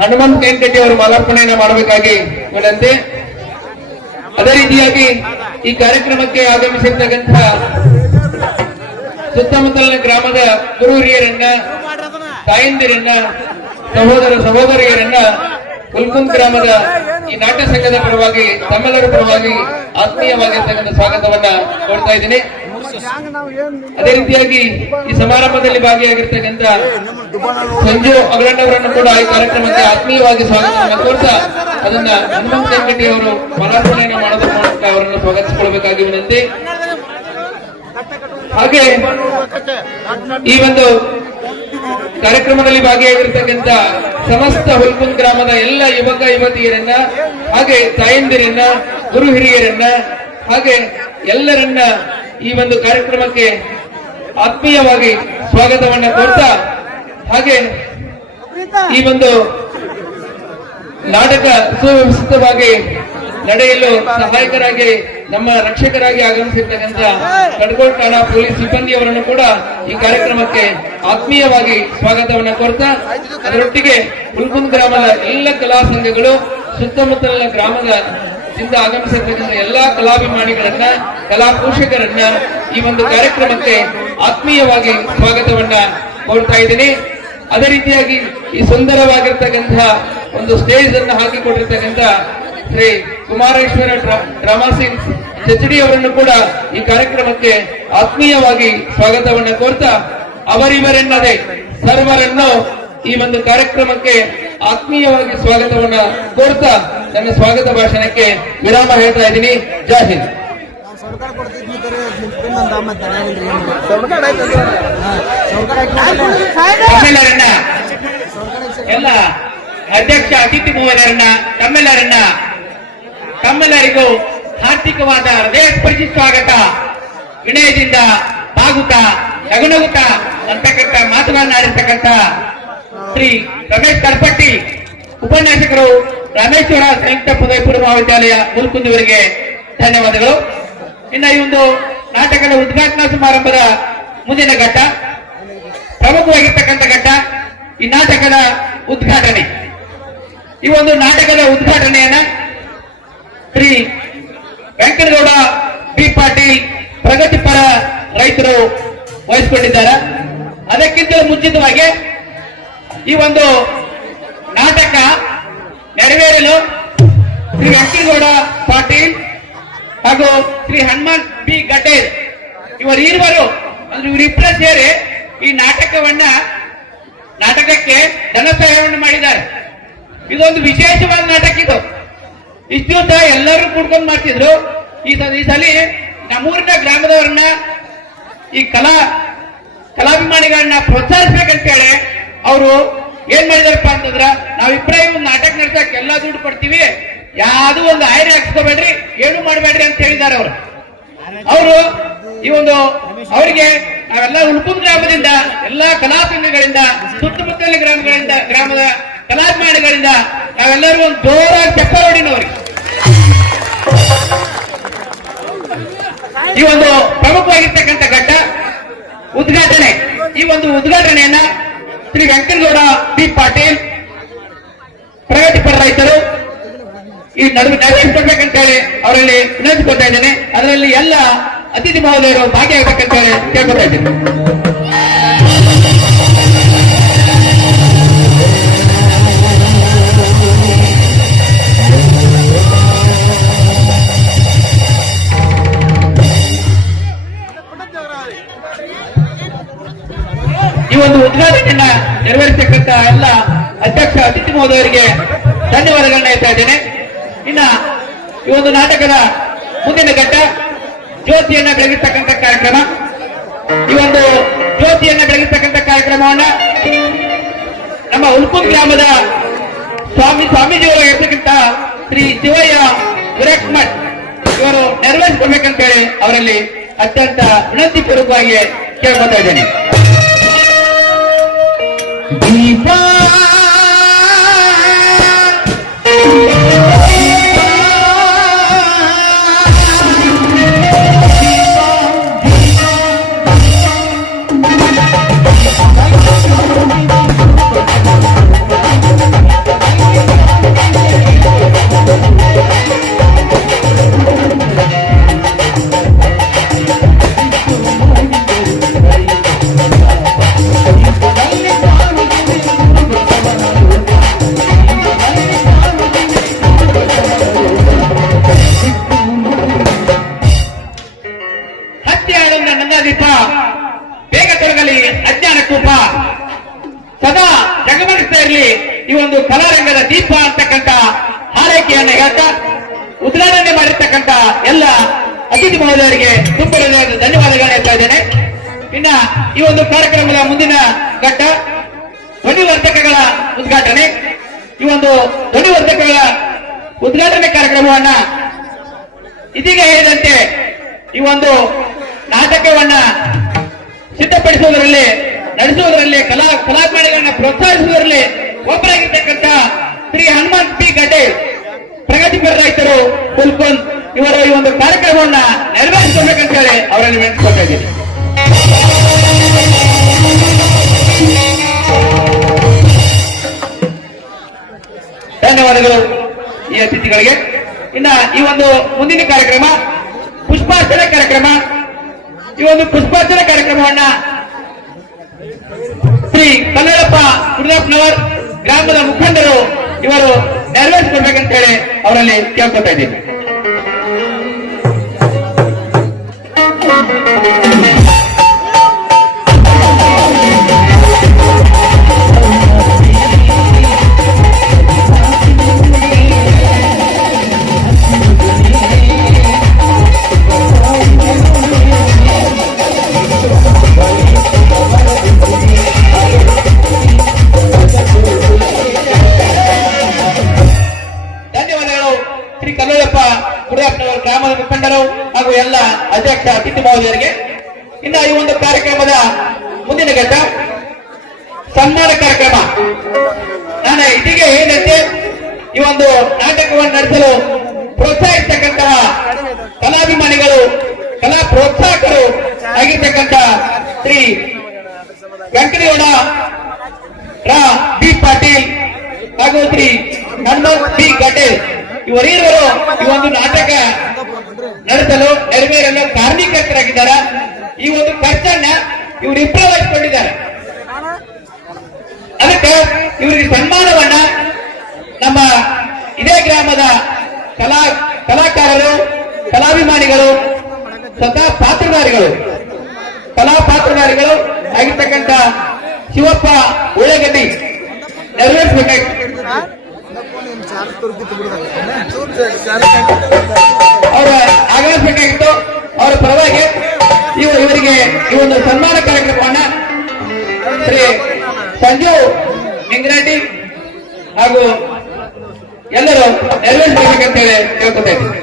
ಹನುಮಂತ ರೆಡ್ಡಿ ಅವರು ಮಾಲಾರ್ಪಣೆಯನ್ನು ಮಾಡಬೇಕಾಗಿ ವಿನಂತಿ. ಅದೇ ರೀತಿಯಾಗಿ ಈ ಕಾರ್ಯಕ್ರಮಕ್ಕೆ ಆಗಮಿಸಿರ್ತಕ್ಕಂಥ ಸುತ್ತಮುತ್ತಲಿನ ಗ್ರಾಮದ ಗುರು ಹಿರಿಯರನ್ನ, ತಾಯಂದಿರನ್ನ, ಸಹೋದರಿಯರನ್ನ ಹುಲ್ಕುಂದ್ ಗ್ರಾಮದ ಈ ನಾಟ್ಯ ಸಂಘದ ಪರವಾಗಿ ತಮ್ಮೆಲ್ಲರ ಪರವಾಗಿ ಆತ್ಮೀಯವಾಗಿರ್ತಕ್ಕಂಥ ಸ್ವಾಗತವನ್ನ ಕೊಡ್ತಾ ಇದ್ದೀನಿ. ಅದೇ ರೀತಿಯಾಗಿ ಈ ಸಮಾರಂಭದಲ್ಲಿ ಭಾಗಿಯಾಗಿರ್ತಕ್ಕಂಥ ಸಂಜು ಅಗ್ರಣ್ಣವರನ್ನು ಕೂಡ ಈ ಕಾರ್ಯಕ್ರಮಕ್ಕೆ ಆತ್ಮೀಯವಾಗಿ ಸ್ವಾಗತವನ್ನು ಕೋರ್ತಾ ಅದನ್ನ ಹನುಮಂತ ರೆಡ್ಡಿ ಅವರು ಮಾಲಾರ್ಪಣೆಯನ್ನು ಮಾಡೋದ್ರ ಮೂಲಕ ಅವರನ್ನು ಸ್ವಾಗತಿಸಿಕೊಳ್ಳಬೇಕಾಗಿ ವಿನಂತಿ. ಹಾಗೆ ಈ ಒಂದು ಕಾರ್ಯಕ್ರಮದಲ್ಲಿ ಭಾಗಿಯಾಗಿರ್ತಕ್ಕಂಥ ಸಮಸ್ತ ಹುಲ್ಕುಂದ್ ಗ್ರಾಮದ ಎಲ್ಲ ಯುವಕ ಯುವತಿಯರನ್ನ ಹಾಗೆ ತಾಯಂದಿರನ್ನ, ಗುರು ಹಿರಿಯರನ್ನ ಹಾಗೆ ಎಲ್ಲರನ್ನ ಈ ಒಂದು ಕಾರ್ಯಕ್ರಮಕ್ಕೆ ಆತ್ಮೀಯವಾಗಿ ಸ್ವಾಗತವನ್ನ ಕೋರ್ತಾ ಹಾಗೆ ಈ ಒಂದು ನಾಟಕ ಸುವ್ಯವಸ್ಥಿತವಾಗಿ ನಡೆಯಲು ಸಹಾಯಕರಾಗಿ ನಮ್ಮ ರಕ್ಷಕರಾಗಿ ಆಗಮಿಸಿರ್ತಕ್ಕಂಥ ಕಡಗೋಳ್ ಠಾಣಾ ಪೊಲೀಸ್ ಸಿಬ್ಬಂದಿಯವರನ್ನು ಕೂಡ ಈ ಕಾರ್ಯಕ್ರಮಕ್ಕೆ ಆತ್ಮೀಯವಾಗಿ ಸ್ವಾಗತವನ್ನ ಕೋರ್ತಾ ಅದರೊಟ್ಟಿಗೆ ಹುಲ್ಕುಂದ್ ಗ್ರಾಮದ ಎಲ್ಲ ಕಲಾ ಸಂಘಗಳು ಸುತ್ತಮುತ್ತಲಿನ ಗ್ರಾಮದ ಆಗಮಿಸಿರ್ತಕ್ಕಂಥ ಎಲ್ಲಾ ಕಲಾಭಿಮಾನಿಗಳನ್ನ, ಕಲಾ ಪೋಷಕರನ್ನ ಈ ಒಂದು ಕಾರ್ಯಕ್ರಮಕ್ಕೆ ಆತ್ಮೀಯವಾಗಿ ಸ್ವಾಗತವನ್ನ ಕೋರ್ತಾ ಇದ್ದೀನಿ. ಅದೇ ರೀತಿಯಾಗಿ ಈ ಸುಂದರವಾಗಿರ್ತಕ್ಕಂಥ ಒಂದು ಸ್ಟೇಜ್ ಅನ್ನು ಹಾಕಿಕೊಟ್ಟಿರ್ತಕ್ಕಂಥ ಶ್ರೀ ಕುಮಾರೇಶ್ವರ ಡ್ರಾಮಾ ಸಿಂಗ್ ಚಚಡಿ ಅವರನ್ನು ಕೂಡ ಈ ಕಾರ್ಯಕ್ರಮಕ್ಕೆ ಆತ್ಮೀಯವಾಗಿ ಸ್ವಾಗತವನ್ನ ಕೋರ್ತಾ ಅವರಿವರೆನ್ನದೇ ಸರ್ವರನ್ನು ಈ ಒಂದು ಕಾರ್ಯಕ್ರಮಕ್ಕೆ ಆತ್ಮೀಯವಾಗಿ ಸ್ವಾಗತವನ್ನ ಕೋರ್ತಾ ನನ್ನ ಸ್ವಾಗತ ಭಾಷಣಕ್ಕೆ ವಿರಾಮ ಹೇಳ್ತಾ ಇದ್ದೀನಿ. ಜೈ ಹಿಂದ್. ತಮ್ಮೆಲ್ಲರನ್ನ ಎಲ್ಲ ಅಧ್ಯಕ್ಷ ಅತಿಥಿ ಮೂವರನ್ನ ತಮ್ಮೆಲ್ಲರನ್ನ ತಮ್ಮೆಲ್ಲರಿಗೂ ಹಾರ್ದಿಕವಾದ ಹೃದಯಸ್ಪರ್ಶಿ ಸ್ವಾಗತ. ವಿನಯದಿಂದ ಬಾಗುತ್ತಾ ನಗುನಗುತ್ತಾ ಅಂತಕ್ಕಂಥ ಮಾತುಗಳನ್ನಾಡಿರ್ತಕ್ಕಂಥ ಶ್ರೀ ರಮೇಶ್ ಕರ್ಪಟ್ಟಿ ಉಪನ್ಯಾಸಕರು, ರಾಮೇಶ್ವರ ಸಂಯುಕ್ತ ಪದವಿ ಪೂರ್ವ ಮಹಾವಿದ್ಯಾಲಯ ಮುಲ್ಕುಂದಿಯವರಿಗೆ ಧನ್ಯವಾದಗಳು. ಇನ್ನು ಈ ಒಂದು ನಾಟಕದ ಉದ್ಘಾಟನಾ ಸಮಾರಂಭದ ಮುಂದಿನ ಘಟ್ಟ, ಪ್ರಮುಖವಾಗಿರ್ತಕ್ಕಂಥ ಘಟ್ಟ ಈ ನಾಟಕದ ಉದ್ಘಾಟನೆ. ಈ ಒಂದು ನಾಟಕದ ಉದ್ಘಾಟನೆಯನ್ನ ಶ್ರೀ ವೆಂಕಟಗೌಡ ಬಿ ಪಾಟೀಲ್ ಪ್ರಗತಿಪರ ರೈತರು ವಹಿಸಿಕೊಂಡಿದ್ದಾರೆ. ಅದಕ್ಕಿಂತಲೂ ಮುಂಚಿತವಾಗಿ ಈ ಒಂದು ನಾಟಕ ನೆರವೇರಲು ಶ್ರೀ ವೆಂಕಟಗೌಡ ಪಾಟೀಲ್ ಹಾಗೂ ಶ್ರೀ ಹನುಮಾನ್ ಬಿ ಗಡ್ಡೇರ್ ಇವರಿರುವರು ಅಂದ್ರೆ ಇವರಿಬ್ಬರ ಸೇರಿ ಈ ನಾಟಕಕ್ಕೆ ಧನ ಸಹಾಯವನ್ನು ಮಾಡಿದ್ದಾರೆ. ಇದೊಂದು ವಿಶೇಷವಾದ ನಾಟಕ. ಇದು ಇಷ್ಟು ದಿವಸ ಎಲ್ಲರೂ ಕೂಡ್ಕೊಂಡು ಮಾಡ್ತಿದ್ರು. ಈ ಸಲ ನಮ್ಮೂರಿನ ಗ್ರಾಮದವರನ್ನ ಈ ಕಲಾಭಿಮಾನಿಗಳನ್ನ ಪ್ರೋತ್ಸಾಹಿಸ್ಬೇಕಂತೇಳಿ ಅವರು ಏನ್ ಮಾಡಿದಾರಪ್ಪ ಅಂತಂದ್ರ, ನಾವಿಬ್ಬರೇ ಒಂದು ನಾಟಕ ನಡ್ಸಕ್ ಎಲ್ಲಾ ದುಡ್ಡು ಕೊಡ್ತೀವಿ, ಯಾವ್ದು ಒಂದು ಆಯ್ರೆ ಹಾಕ್ಸ್ಕೋಬೇಡ್ರಿ, ಏನು ಮಾಡಬೇಡ್ರಿ ಅಂತ ಹೇಳಿದ್ದಾರೆ ಅವರು. ಈ ಒಂದು ಅವರಿಗೆ ನಾವೆಲ್ಲ ಉಳ್ಕುಂದ ಗ್ರಾಮದಿಂದ ಎಲ್ಲಾ ಕಲಾ ಸಂಘಗಳಿಂದ ಸುತ್ತಮುತ್ತಲಿನ ಗ್ರಾಮದ ಕಲಾಭಿಮಾನಿಗಳಿಂದ ನಾವೆಲ್ಲರೂ ಒಂದು ಜೋರಾಗಿ ಚಪ್ಪಾಳೆ ಹೊಡಿನವ್ರಿಗೆ. ಈ ಒಂದು ಪ್ರಮುಖವಾಗಿರ್ತಕ್ಕಂಥ ಘಟ್ಟ ಉದ್ಘಾಟನೆ. ಈ ಒಂದು ಉದ್ಘಾಟನೆಯನ್ನ ಶ್ರೀ ವೆಂಕಟಗೌಡ ಬಿ ಪಾಟೀಲ್ ಪ್ರಗತಿಪರ ರೈತರು ಈ ನಡುವೆ ನೆರವೇರಿಸಬೇಕಂತ ಹೇಳಿ ಅವರಲ್ಲಿ ವಿನಂತಿಸ್ಕೊಳ್ತಾ ಇದ್ದೇನೆ. ಅದರಲ್ಲಿ ಎಲ್ಲ ಅತಿಥಿ ಮಹೋದಯರು ಭಾಗಿಯಾಗಬೇಕಂತ ಹೇಳಿ ಕೇಳ್ಕೊತಾ ಇದ್ದೇನೆ. ಈ ಒಂದು ಉದ್ಘಾಟನೆಯನ್ನ ನೆರವೇರಿಸತಕ್ಕಂಥ ಎಲ್ಲ ಅಧ್ಯಕ್ಷ ಅತಿಥಿ ಮಹೋದಯರಿಗೆ ಧನ್ಯವಾದಗಳನ್ನ ಹೇಳ್ತಾ ಇದ್ದೇನೆ. ಇನ್ನ ಈ ಒಂದು ನಾಟಕದ ಮುಂದಿನ ಘಟ್ಟ ಜ್ಯೋತಿಯನ್ನ ಬೆಳಗಿಸ್ತಕ್ಕಂಥ ಕಾರ್ಯಕ್ರಮ. ಈ ಒಂದು ಜ್ಯೋತಿಯನ್ನ ಬೆಳಗಿಸ್ತಕ್ಕಂಥ ಕಾರ್ಯಕ್ರಮವನ್ನ ನಮ್ಮ ಉಲ್ಕುಂದ್ ಗ್ರಾಮದ ಸ್ವಾಮೀಜಿಯವರು ಇರ್ತಕ್ಕಂಥ ಶ್ರೀ ಶಿವಯ್ಯ ವಿರಕ್ಮಠ್ ಇವರು ನೆರವೇರಿಸಬೇಕಂತೇಳಿ ಅವರಲ್ಲಿ ಅತ್ಯಂತ ವಿನಂತಿ ಪೂರ್ವಕವಾಗಿ ಕೇಳ್ಕೊತಾ ಇದ್ದೇನೆ. ದೀಪ ಬೇಗ ತೊಡಗಲಿ ಅಜ್ಞಾನ ಕೂಪ, ಸದಾ ಜಗಮಗಿಸ್ತಾ ಇರಲಿ ಈ ಒಂದು ಕಲಾರಂಗದ ದೀಪ ಅಂತಕ್ಕಂಥ ಹಾರೈಕೆಯನ್ನು ಹೇಳ್ತಾ ಉದ್ಘಾಟನೆ ಮಾಡಿರ್ತಕ್ಕಂಥ ಎಲ್ಲ ಅತಿಥಿ ಮಹೋದಯರಿಗೆ ತುಂಬ ಧನ್ಯವಾದಗಳನ್ನು ಹೇಳ್ತಾ ಇದ್ದೇನೆ. ಇನ್ನ ಈ ಒಂದು ಕಾರ್ಯಕ್ರಮದ ಮುಂದಿನ ಘಟ್ಟ ಧ್ವನಿವರ್ಧಕಗಳ ಉದ್ಘಾಟನೆ. ಈ ಒಂದು ಧ್ವನಿವರ್ಧಕಗಳ ಉದ್ಘಾಟನೆ ಕಾರ್ಯಕ್ರಮವನ್ನ ಇದೀಗ ಹೇಳಿದಂತೆ ಈ ಒಂದು ನಾಟಕವನ್ನ ಸಿದ್ಧಪಡಿಸುವುದರಲ್ಲಿ, ನಡೆಸುವುದರಲ್ಲಿ, ಕಲಾಭಿಮಾನಿಗಳನ್ನ ಪ್ರೋತ್ಸಾಹಿಸುವುದರಲ್ಲಿ ಒಬ್ಬರಾಗಿರ್ತಕ್ಕಂಥ ಶ್ರೀ ಹನುಮಾನ್ ಬಿ ಗಡ್ಡೇರ್ ಪ್ರಗತಿಪರ ರೈತರು ಹುಲ್ಕುಂದ್ ಇವರು ಈ ಒಂದು ಕಾರ್ಯಕ್ರಮವನ್ನ ನೆರವೇರಿಸಬೇಕಂತ ಹೇಳಿ ಅವರಲ್ಲಿ ವಿನಂತಿಸ್ಕೊಳ್ತಾ ಇದ್ದೀನಿ. ಧನ್ಯವಾದಗಳು ಈ ಅತಿಥಿಗಳಿಗೆ. ಇನ್ನ ಈ ಒಂದು ಮುಂದಿನ ಕಾರ್ಯಕ್ರಮ ಪುಷ್ಪಾರ್ಚನೆ ಕಾರ್ಯಕ್ರಮ. ಈ ಒಂದು ಪುಷ್ಪಾರ್ಚನೆ ಕಾರ್ಯಕ್ರಮವನ್ನ ಶ್ರೀ ಕನ್ನಡಪ್ಪ ಗುರುದಪ್ಪನವರ್ ಗ್ರಾಮದ ಮುಖಂಡರು ಇವರು ನೆರವೇರಿಸಬೇಕಂತ ಹೇಳಿ ಅವರಲ್ಲಿ ಕೇಳ್ಕೊತಾ ಇದ್ದೀನಿ. ಶ್ರೀ ಕಲ್ಲಯ್ಯಪ್ಪ ಎಲ್ಲ ಅಧ್ಯಕ್ಷ ಅತಿಥಿ ಮಹೋದಯರಿಗೆ. ಇನ್ನು ಈ ಒಂದು ಕಾರ್ಯಕ್ರಮದ ಮುಂದಿನ ಘಟ್ಟ ಸನ್ಮಾನ ಕಾರ್ಯಕ್ರಮ. ನಾನು ಇದೀಗ ಏನಂತೆ ಈ ಒಂದು ನಾಟಕವನ್ನು ನಡೆಸಲು ಪ್ರೋತ್ಸಾಹಿಸತಕ್ಕಂತಹ ಕಲಾಭಿಮಾನಿಗಳು, ಕಲಾ ಪ್ರೋತ್ಸಾಹಕರು ಆಗಿರ್ತಕ್ಕಂಥ ಶ್ರೀ ವೆಂಕಟೇಗೌಡ ಬಿ ಪಾಟೀಲ್ ಹಾಗೂ ಶ್ರೀ ಹನುಮಂತ್ ಬಿ ಗಟೇಲ್ ಇವರೀವರು ಈ ಒಂದು ನಾಟಕ ನಡೆಸಲು ನೆರವೇರಲು ಕಾರಣೀಕರ್ತರಾಗಿದ್ದಾರೆ. ಈ ಒಂದು ಖರ್ಚನ್ನ ಇವರಿಬ್ಬರು ವಹಿಸಿಕೊಂಡಿದ್ದಾರೆ. ಅದಕ್ಕೆ ಇವರಿಗೆ ಸನ್ಮಾನವನ್ನ ನಮ್ಮ ಇದೇ ಗ್ರಾಮದ ಕಲಾಕಾರರು, ಕಲಾಭಿಮಾನಿಗಳು, ಸ್ವತಃ ಕಲಾ ಪಾತ್ರಧಾರಿಗಳು ಆಗಿರ್ತಕ್ಕಂಥ ಶಿವಪ್ಪ ಉಳ್ಳಗಡ್ಡಿ ನೆರವೇರಿಸಬೇಕಾಗಿ ಅವರ ಆಗಮಿಸಬೇಕಾಗಿತ್ತು. ಅವರ ಪರವಾಗಿ ಇವರಿಗೆ ಈ ಒಂದು ಸನ್ಮಾನ ಕಾರ್ಯಕ್ರಮವನ್ನ ಶ್ರೀ ಸಂಜು ನಿಂಗರೆಡ್ಡಿ ಹಾಗೂ ಎಲ್ಲರೂ ನೆರವೇರಿಸಬೇಕಂತ ಹೇಳಿ ಕೇಳ್ಕೊತಾ ಇದ್ದೀವಿ.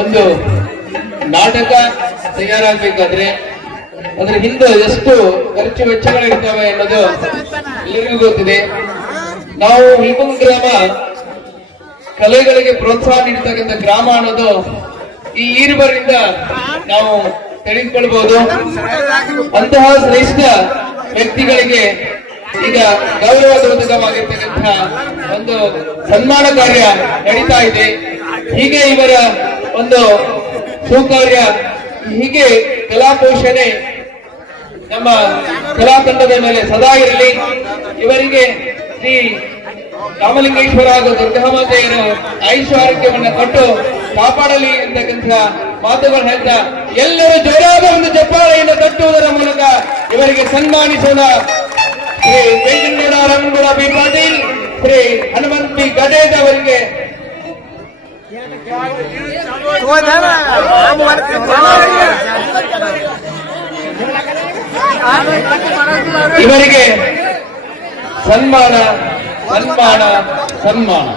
ಒಂದು ನಾಟಕ ತಯಾರಾಗಬೇಕಾದ್ರೆ ಅದರ ಹಿಂದೆ ಎಷ್ಟು ಖರ್ಚು ವೆಚ್ಚಗಳಿರ್ತವೆ ಅನ್ನೋದು ಎಲ್ಲರಿಗೂ ಗೊತ್ತಿದೆ. ನಾವು ಹಿಲ್ಕುಂದ್ ಗ್ರಾಮ ಕಲೆಗಳಿಗೆ ಪ್ರೋತ್ಸಾಹ ನೀಡತಕ್ಕಂಥ ಗ್ರಾಮ ಅನ್ನೋದು ಈ ಈರುಬರಿಂದ ನಾವು ತಿಳಿದುಕೊಳ್ಬಹುದು. ಅಂತಹ ಶ್ರೇಷ್ಠ ವ್ಯಕ್ತಿಗಳಿಗೆ ಈಗ ಗೌರವದೋದಕವಾಗಿರ್ತಕ್ಕಂಥ ಒಂದು ಸನ್ಮಾನ ಕಾರ್ಯ ನಡೀತಾ ಇದೆ. ಹೀಗೆ ಇವರ ಒಂದು ಸುಕಾರ್ಯ, ಹೀಗೆ ಕಲಾ ಪೋಷಣೆ ನಮ್ಮ ಕಲಾ ತಂಡದ ಮೇಲೆ ಸದಾ ಇರಲಿ. ಇವರಿಗೆ ಶ್ರೀ ರಾಮಲಿಂಗೇಶ್ವರ ಹಾಗೂ ದುರ್ಗಾಮಾತೆಯರು ಐಶ್ವರ್ಯವನ್ನು ಕೊಟ್ಟು ಕಾಪಾಡಲಿ ಅಂತಕ್ಕಂಥ ಮಾತುಗಳು ಹೇಳ್ತಾ ಎಲ್ಲರೂ ಜೋರಾದ ಒಂದು ಚಪ್ಪಾಳೆಯನ್ನು ತಟ್ಟುವುದರ ಮೂಲಕ ಇವರಿಗೆ ಸನ್ಮಾನಿಸೋಣ. ಶ್ರೀ ವೆಂಕಟೇಗೌಡ ರಂಗಗೌಡ ಬಿ ಪಾಟೀಲ್, ಶ್ರೀ ಹನುಮಂತ್ ಬಿ ಗಡೇದ್ ಅವರಿಗೆ ಇವರಿಗೆ ಸನ್ಮಾನ ಸನ್ಮಾನ ಸನ್ಮಾನ.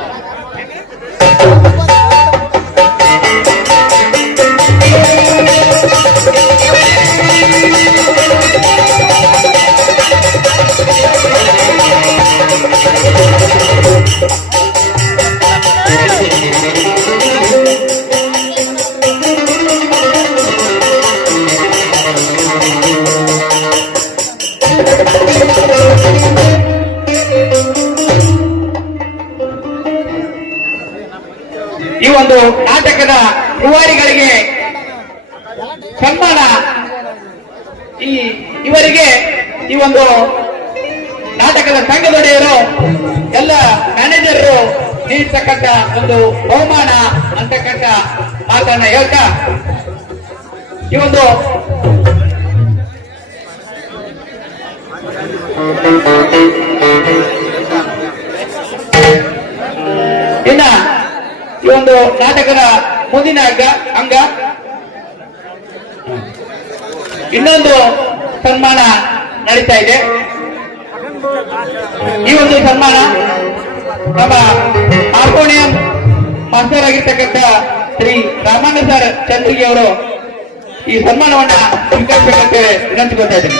ಈ ಒಂದು ನಾಟಕದ ರೂವಾರಿಗಳಿಗೆ ಸನ್ಮಾನ. ಇವರಿಗೆ ಈ ಒಂದು ನಾಟಕದ ಸಂಘದೊಡೆಯರು, ಎಲ್ಲ ಮ್ಯಾನೇಜರ್ರು ನೀಡತಕ್ಕಂಥ ಒಂದು ಬಹುಮಾನ ಅಂತಕ್ಕಂಥ ಮಾತನ್ನ ಹೇಳ್ತಾ ಈ ಒಂದು ಇನ್ನ ಈ ಒಂದು ನಾಟಕದ ಮುಂದಿನ ಅಂಗ ಇನ್ನೊಂದು ಸನ್ಮಾನ ನಡೀತಾ ಇದೆ. ಈ ಒಂದು ಸನ್ಮಾನ ನಮ್ಮ ಹಾರ್ಮೋನಿಯಂ ಮಾಸ್ಟರ್ ಆಗಿರ್ತಕ್ಕಂಥ ಶ್ರೀ ರಾಮಣ್ಣ ಸರ್ ಚಂದ್ರಿಗೆ ಅವರು ಈ ಸನ್ಮಾನವನ್ನ ಸ್ವೀಕರಿಸಬೇಕಂತ ವಿನಂತಿಕೊಳ್ತಾ ಇದ್ದೀನಿ.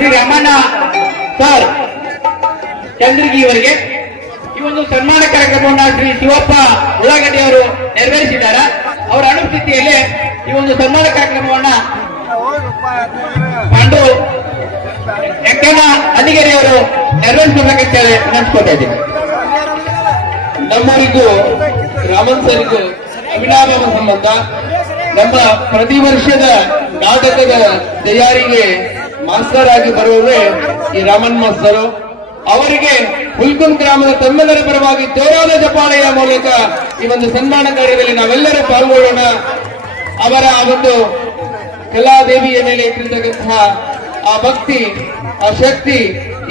ಶ್ರೀ ರಾಮಣ್ಣ ಸರ್ ಚಂದ್ರಗಿ ಅವರಿಗೆ ಈ ಒಂದು ಸನ್ಮಾನ ಕಾರ್ಯಕ್ರಮವನ್ನು ಶ್ರೀ ಶಿವಪ್ಪ ಉಳ್ಳಾಗಡ್ಡಿ ಅವರು ನೆರವೇರಿಸಿದ್ದಾರೆ. ಅವರ ಅನುಪಸ್ಥಿತಿಯಲ್ಲಿ ಈ ಒಂದು ಸನ್ಮಾನ ಕಾರ್ಯಕ್ರಮವನ್ನ ಪಾಂಡು ವೆಂಕಣ್ಣ ಅಲ್ಲಿಗೆರೆ ಅವರು ನೆರವೇರಿಸಬೇಕಂತ ಹೇಳಿ ವಿನಂತಿಸ್ಕೊಳ್ತಾ ಇದ್ದೀನಿ. ನಮ್ಮರಿಗೂ ರಾಮನ್ ಸರಿಗೂ ಅವಿನಾಭಾವ ಸಂಬಂಧ. ನಮ್ಮ ಪ್ರತಿ ವರ್ಷದ ನಾಟಕದ ತಯಾರಿಗೆ ಮಾಸ್ಟರ್ ಆಗಿ ಬರುವವರೇ ಈ ರಾಮನ್ ಮಾಸ್ತರು. ಅವರಿಗೆ ಹುಲ್ಕುಂ ಗ್ರಾಮದ ತಮ್ಮೆಲ್ಲರ ಪರವಾಗಿ ಜೋರಾದ ಚಪ್ಪಾಳೆಯ ಮೂಲಕ ಈ ಒಂದು ಸನ್ಮಾನ ಕಾರ್ಯದಲ್ಲಿ ನಾವೆಲ್ಲರೂ ಪಾಲ್ಗೊಳ್ಳೋಣ. ಅವರ ಆ ಒಂದು ಕಲಾದೇವಿಯ ಮೇಲೆ ಇಟ್ಟಿರ್ತಕ್ಕಂತಹ ಆ ಭಕ್ತಿ, ಆ ಶಕ್ತಿ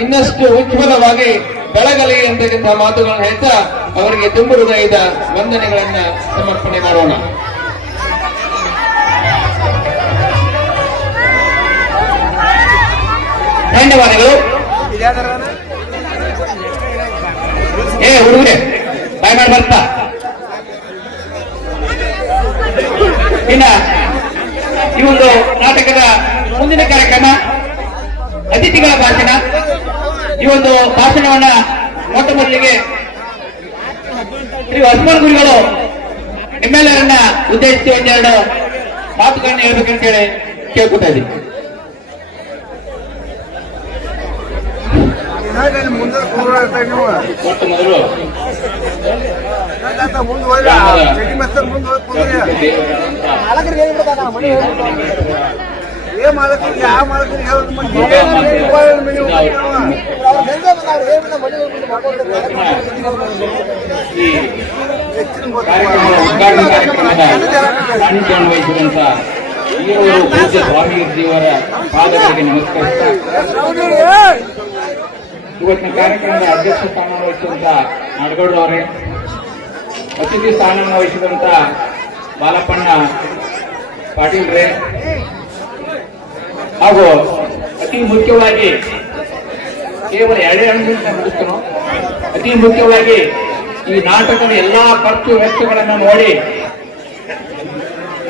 ಇನ್ನಷ್ಟು ಉಜ್ವಲವಾಗಿ ಬೆಳಗಲಿ ಅಂತಕ್ಕಂತಹ ಮಾತುಗಳನ್ನು ಹೇಳ್ತಾ ಅವರಿಗೆ ತುಂಬ ಹೃದಯದ ವಂದನೆಗಳನ್ನ ಸಮರ್ಪಣೆ ಮಾಡೋಣ. ಧನ್ಯವಾದಗಳು. ಹುಡುಗರೆ ಬಾಯ್ ಮಾಡಿ ಬರ್ತಾ ಇನ್ನ ಈ ಒಂದು ನಾಟಕದ ಮುಂದಿನ ಕಾರ್ಯಕ್ರಮ ಅತಿಥಿಗಳ ಭಾಷಣ. ಈ ಒಂದು ಭಾಷಣವನ್ನ ಮೊಟ್ಟ ಮೊದಲಿಗೆ ಶ್ರೀ ಹನುಮಾನ್ ಗುರುಗಳು ನಿಮ್ಮೆಲ್ಲರನ್ನ ಉದ್ದೇಶಿಸಿ ಒಂದೆರಡು ಮಾತುಗಳನ್ನ ಹೇಳ್ಬೇಕಂತೇಳಿ ಕೇಳ್ಕೊತಾ ಇದ್ದೀನಿ. ಮೊಟ್ಟ ಮೊದಲು ಉದ್ಘಾಟನಾ ಕಾರ್ಯಕ್ರಮದ ಸಾನ್ನಿಧ್ಯ ವಹಿಸಿದಂತ ಈರೂರು ಪೂಜ್ಯ ಸ್ವಾಮೀಜಿಯವರ ಪಾದಗಳಿಗೆ ನಮಸ್ಕರಿಸ್ತಾ ಇವತ್ತಿನ ಕಾರ್ಯಕ್ರಮದ ಅಧ್ಯಕ್ಷ ಸ್ಥಾನ ವಹಿಸಿದಂತ ನಾಡಗೌಡರು ಅವರೇ, ಅತಿಥಿ ಸ್ಥಾನ ವಹಿಸಿದಂತ ಬಾಲಪ್ಪಣ್ಣ ಪಾಟೀಲ್ ರೇ, ಹಾಗೂ ಅತಿ ಮುಖ್ಯವಾಗಿ ಕೇವಲ 2 ಅಂಶದಿಂದ ಮುಗಿಸ್ತನು. ಅತಿ ಮುಖ್ಯವಾಗಿ ಈ ನಾಟಕದ ಎಲ್ಲಾ ಖರ್ಚು ವೆಚ್ಚಗಳನ್ನು ನೋಡಿ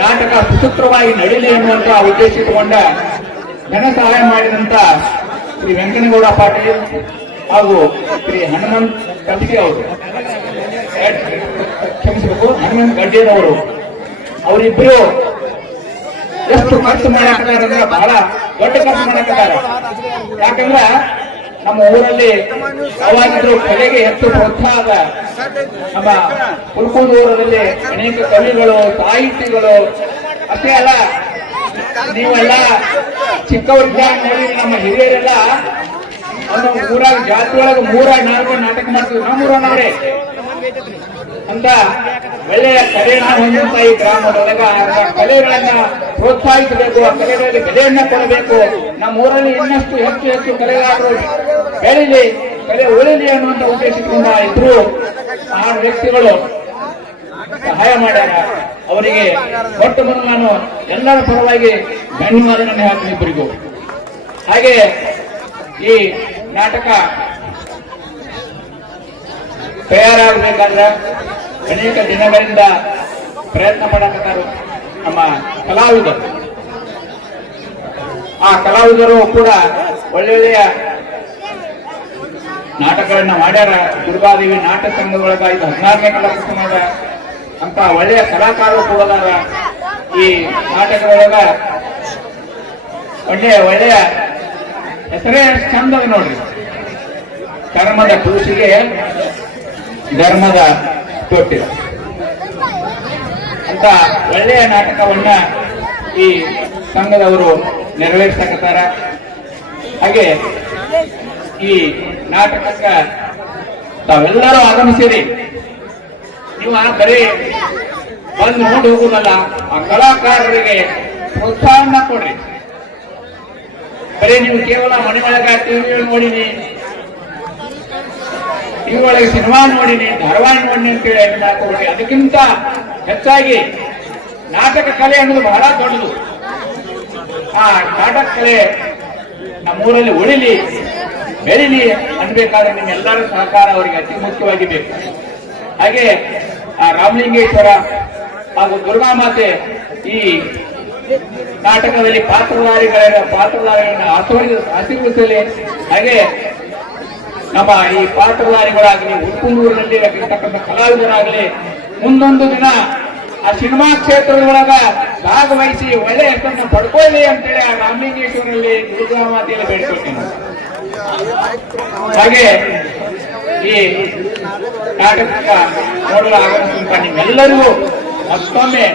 ನಾಟಕ ಸುಸೂತ್ರವಾಗಿ ನಡೀಲಿ ಎನ್ನುವಂತಹ ಉದ್ದೇಶ ಇಟ್ಟುಕೊಂಡ ಧನ ಸಹಾಯ ಮಾಡಿದಂತ ಶ್ರೀ ವೆಂಕನಗೌಡ ಪಾಟೀಲ್ ಹಾಗೂ ಶ್ರೀ ಹನುಮಂತ್ ಕಲ್ಗೆ ಅವರು, ಕ್ಷಮಿಸಬೇಕು, ಹನುಮಂತ್ ಗಡ್ಡೇನವರು, ಅವರಿಬ್ಬರು ಎಷ್ಟು ಖರ್ಚು ಮಾಡಕ್ಕಾರೆ ಬಹಳ ದೊಡ್ಡ ಖರ್ಚು ಮಾಡಕ್ಕಾರೆ. ಯಾಕಂದ್ರ ನಮ್ಮ ಊರಲ್ಲಿ ಯಾವಾಗಿದ್ರು ಕಲೆಗೆ ಹೆಚ್ಚು ಪ್ರೋತ್ಸಾಹ. ನಮ್ಮ ಹುಲ್ಕೂದೂರಲ್ಲಿ ಅನೇಕ ಕವಿಗಳು, ಸಾಹಿತಿಗಳು, ಅಷ್ಟೇ ಅಲ್ಲ, ನೀವೆಲ್ಲ ಚಿಕ್ಕವರಿದ್ದಾಗ ನೋಡಿ ನಮ್ಮ ಹಿರಿಯರೆಲ್ಲ ಒಂದು ಊರಾಗ ಜಾತಿ ಒಳಗೆ 3-4 ನಾಟಕ ಮಾಡ್ತೀವಿ. ನಮ್ಮೂರವ್ರೆ ಅಂತ ಒಳ್ಳೆಯ ಕಲೆಯನ್ನ ಹೊಂದಿದಂತ ಈ ಗ್ರಾಮದೊಳಗ ಕಲೆಗಳನ್ನ ಪ್ರೋತ್ಸಾಹಿಸಬೇಕು, ಆ ಕಲೆಗಳಲ್ಲಿ ಬೆಲೆಯನ್ನ ಕೊಡಬೇಕು. ನಮ್ಮ ಊರಲ್ಲಿ ಇನ್ನಷ್ಟು ಹೆಚ್ಚು ಕಲೆಗಾರರು ಬೆಳೀಲಿ, ಕಲೆ ಉಳಿಲಿ ಅನ್ನುವಂತ ಉದ್ದೇಶದಿಂದ ಇದ್ರು 6 ವ್ಯಕ್ತಿಗಳು ಸಹಾಯ ಮಾಡ್ಯಾರ. ಅವರಿಗೆ ಒಟ್ಟು ಬಂದು ನಾನು ಎಲ್ಲರ ಪರವಾಗಿ ಧನ್ಯವಾದಗಳನ್ನು ಹೇಳ್ತೀನಿ ಇಬ್ಬರಿಗೂ. ಹಾಗೆ ಈ ನಾಟಕ ತಯಾರಾಗಬೇಕಾದ್ರೆ ಅನೇಕ ದಿನಗಳಿಂದ ಪ್ರಯತ್ನ ಮಾಡಕತ್ತಾರು ನಮ್ಮ ಕಲಾವಿದರು. ಆ ಕಲಾವಿದರು ಕೂಡ ಒಳ್ಳೊಳ್ಳೆಯ ನಾಟಕಗಳನ್ನ ಮಾಡ್ಯಾರ. ದುರ್ಗಾದೇವಿ ನಾಟಕ ಸಂಘದೊಳಗ ಇದು 14ನೇ ಕಲಾಕೃಷ್ಣದ ಅಂತ ಒಳ್ಳೆಯ ಕಲಾಕಾರರು ಕೂಡ ಅದಾರ. ಈ ನಾಟಕದೊಳಗ ಒಳ್ಳೆಯ ಹೆಸರೇ ಚಂದದ ನೋಡ್ರಿ, ಕರ್ಮದ ಕೃಷಿಗೆ ಧರ್ಮದ ತೊಟ್ಟಿರ ಅಂತ ಒಳ್ಳೆಯ ನಾಟಕವನ್ನ ಈ ಸಂಘದವರು ನೆರವೇರಿಸಕತ್ತಾರ. ಹಾಗೆ ಈ ನಾಟಕಕ್ಕೆ ತಾವೆಲ್ಲರೂ ಆಗಮಿಸಿರಿ. ನೀವು ಬರೀ ಬಂದು ನೋಡಿ ಹೋಗುದಲ್ಲ, ಆ ಕಲಾಕಾರರಿಗೆ ಪ್ರೋತ್ಸಾಹನ ಕೊಡ್ರಿ. ಬರೀ ನೀವು ಕೇವಲ ಮನೆ ಒಳಗ ಟಿವಿ ನೋಡಿನಿ, ಟಿವಿ ಒಳಗೆ ಸಿನಿಮಾ ನೋಡಿನಿ, ಧಾರಾವಾಹಿ ನೋಡಿನಿ ಅಂತೇಳಿ ಹಾಕೋಬಿಡಿ. ಅದಕ್ಕಿಂತ ಹೆಚ್ಚಾಗಿ ನಾಟಕ ಕಲೆ ಅನ್ನೋದು ಬಹಳ ದೊಡ್ಡದು. ಆ ನಾಟಕ ಕಲೆ ನಮ್ಮೂರಲ್ಲಿ ಉಳಿಲಿ, ಬೆಳಿಲಿ ಅನ್ಬೇಕಾದ್ರೆ ನಿಮ್ಮೆಲ್ಲರ ಸಹಕಾರ ಅವರಿಗೆ ಅತಿ ಮುಖ್ಯವಾಗಿ ಬೇಕು. ಹಾಗೆ ಆ ರಾಮಲಿಂಗೇಶ್ವರ ಹಾಗೂ ದುರ್ಗಾಮಾತೆ ಈ ನಾಟಕದಲ್ಲಿ ಪಾತ್ರಧಾರಿಗಳನ್ನ ಆಶೀರ್ವದಿಸಲಿ. ಹಾಗೆ ನಮ್ಮ ಈ ಪಾತ್ರಧಾರಿಗಳಾಗಲಿ, ಹುಲ್ಕೂದೂರಿನಲ್ಲಿ ಇರ್ತಕ್ಕಂಥ ಕಲಾವಿದರಾಗಲಿ ಮುಂದೊಂದು ದಿನ ಆ ಸಿನಿಮಾ ಕ್ಷೇತ್ರದೊಳಗ ಭಾಗವಹಿಸಿ ಒಳ್ಳೆಯ ಹೆಸರನ್ನು ಪಡ್ಕೊಳ್ಳಿ ಅಂತೇಳಿ ಆ ರಾಮಲಿಂಗೇಶ್ವರಲ್ಲಿ ದುರ್ಗಾಮಾತೆಯಲ್ಲಿ ಬೇಡ್ಕೊಳ್ತೀನಿ. ಹಾಗೆ ಈ ನಾಟಕ ನೋಡಲು ಆಗಮಿಸಿದಂತ ನಿಮ್ಮೆಲ್ಲರಿಗೂ ಮತ್ತೊಮ್ಮೆ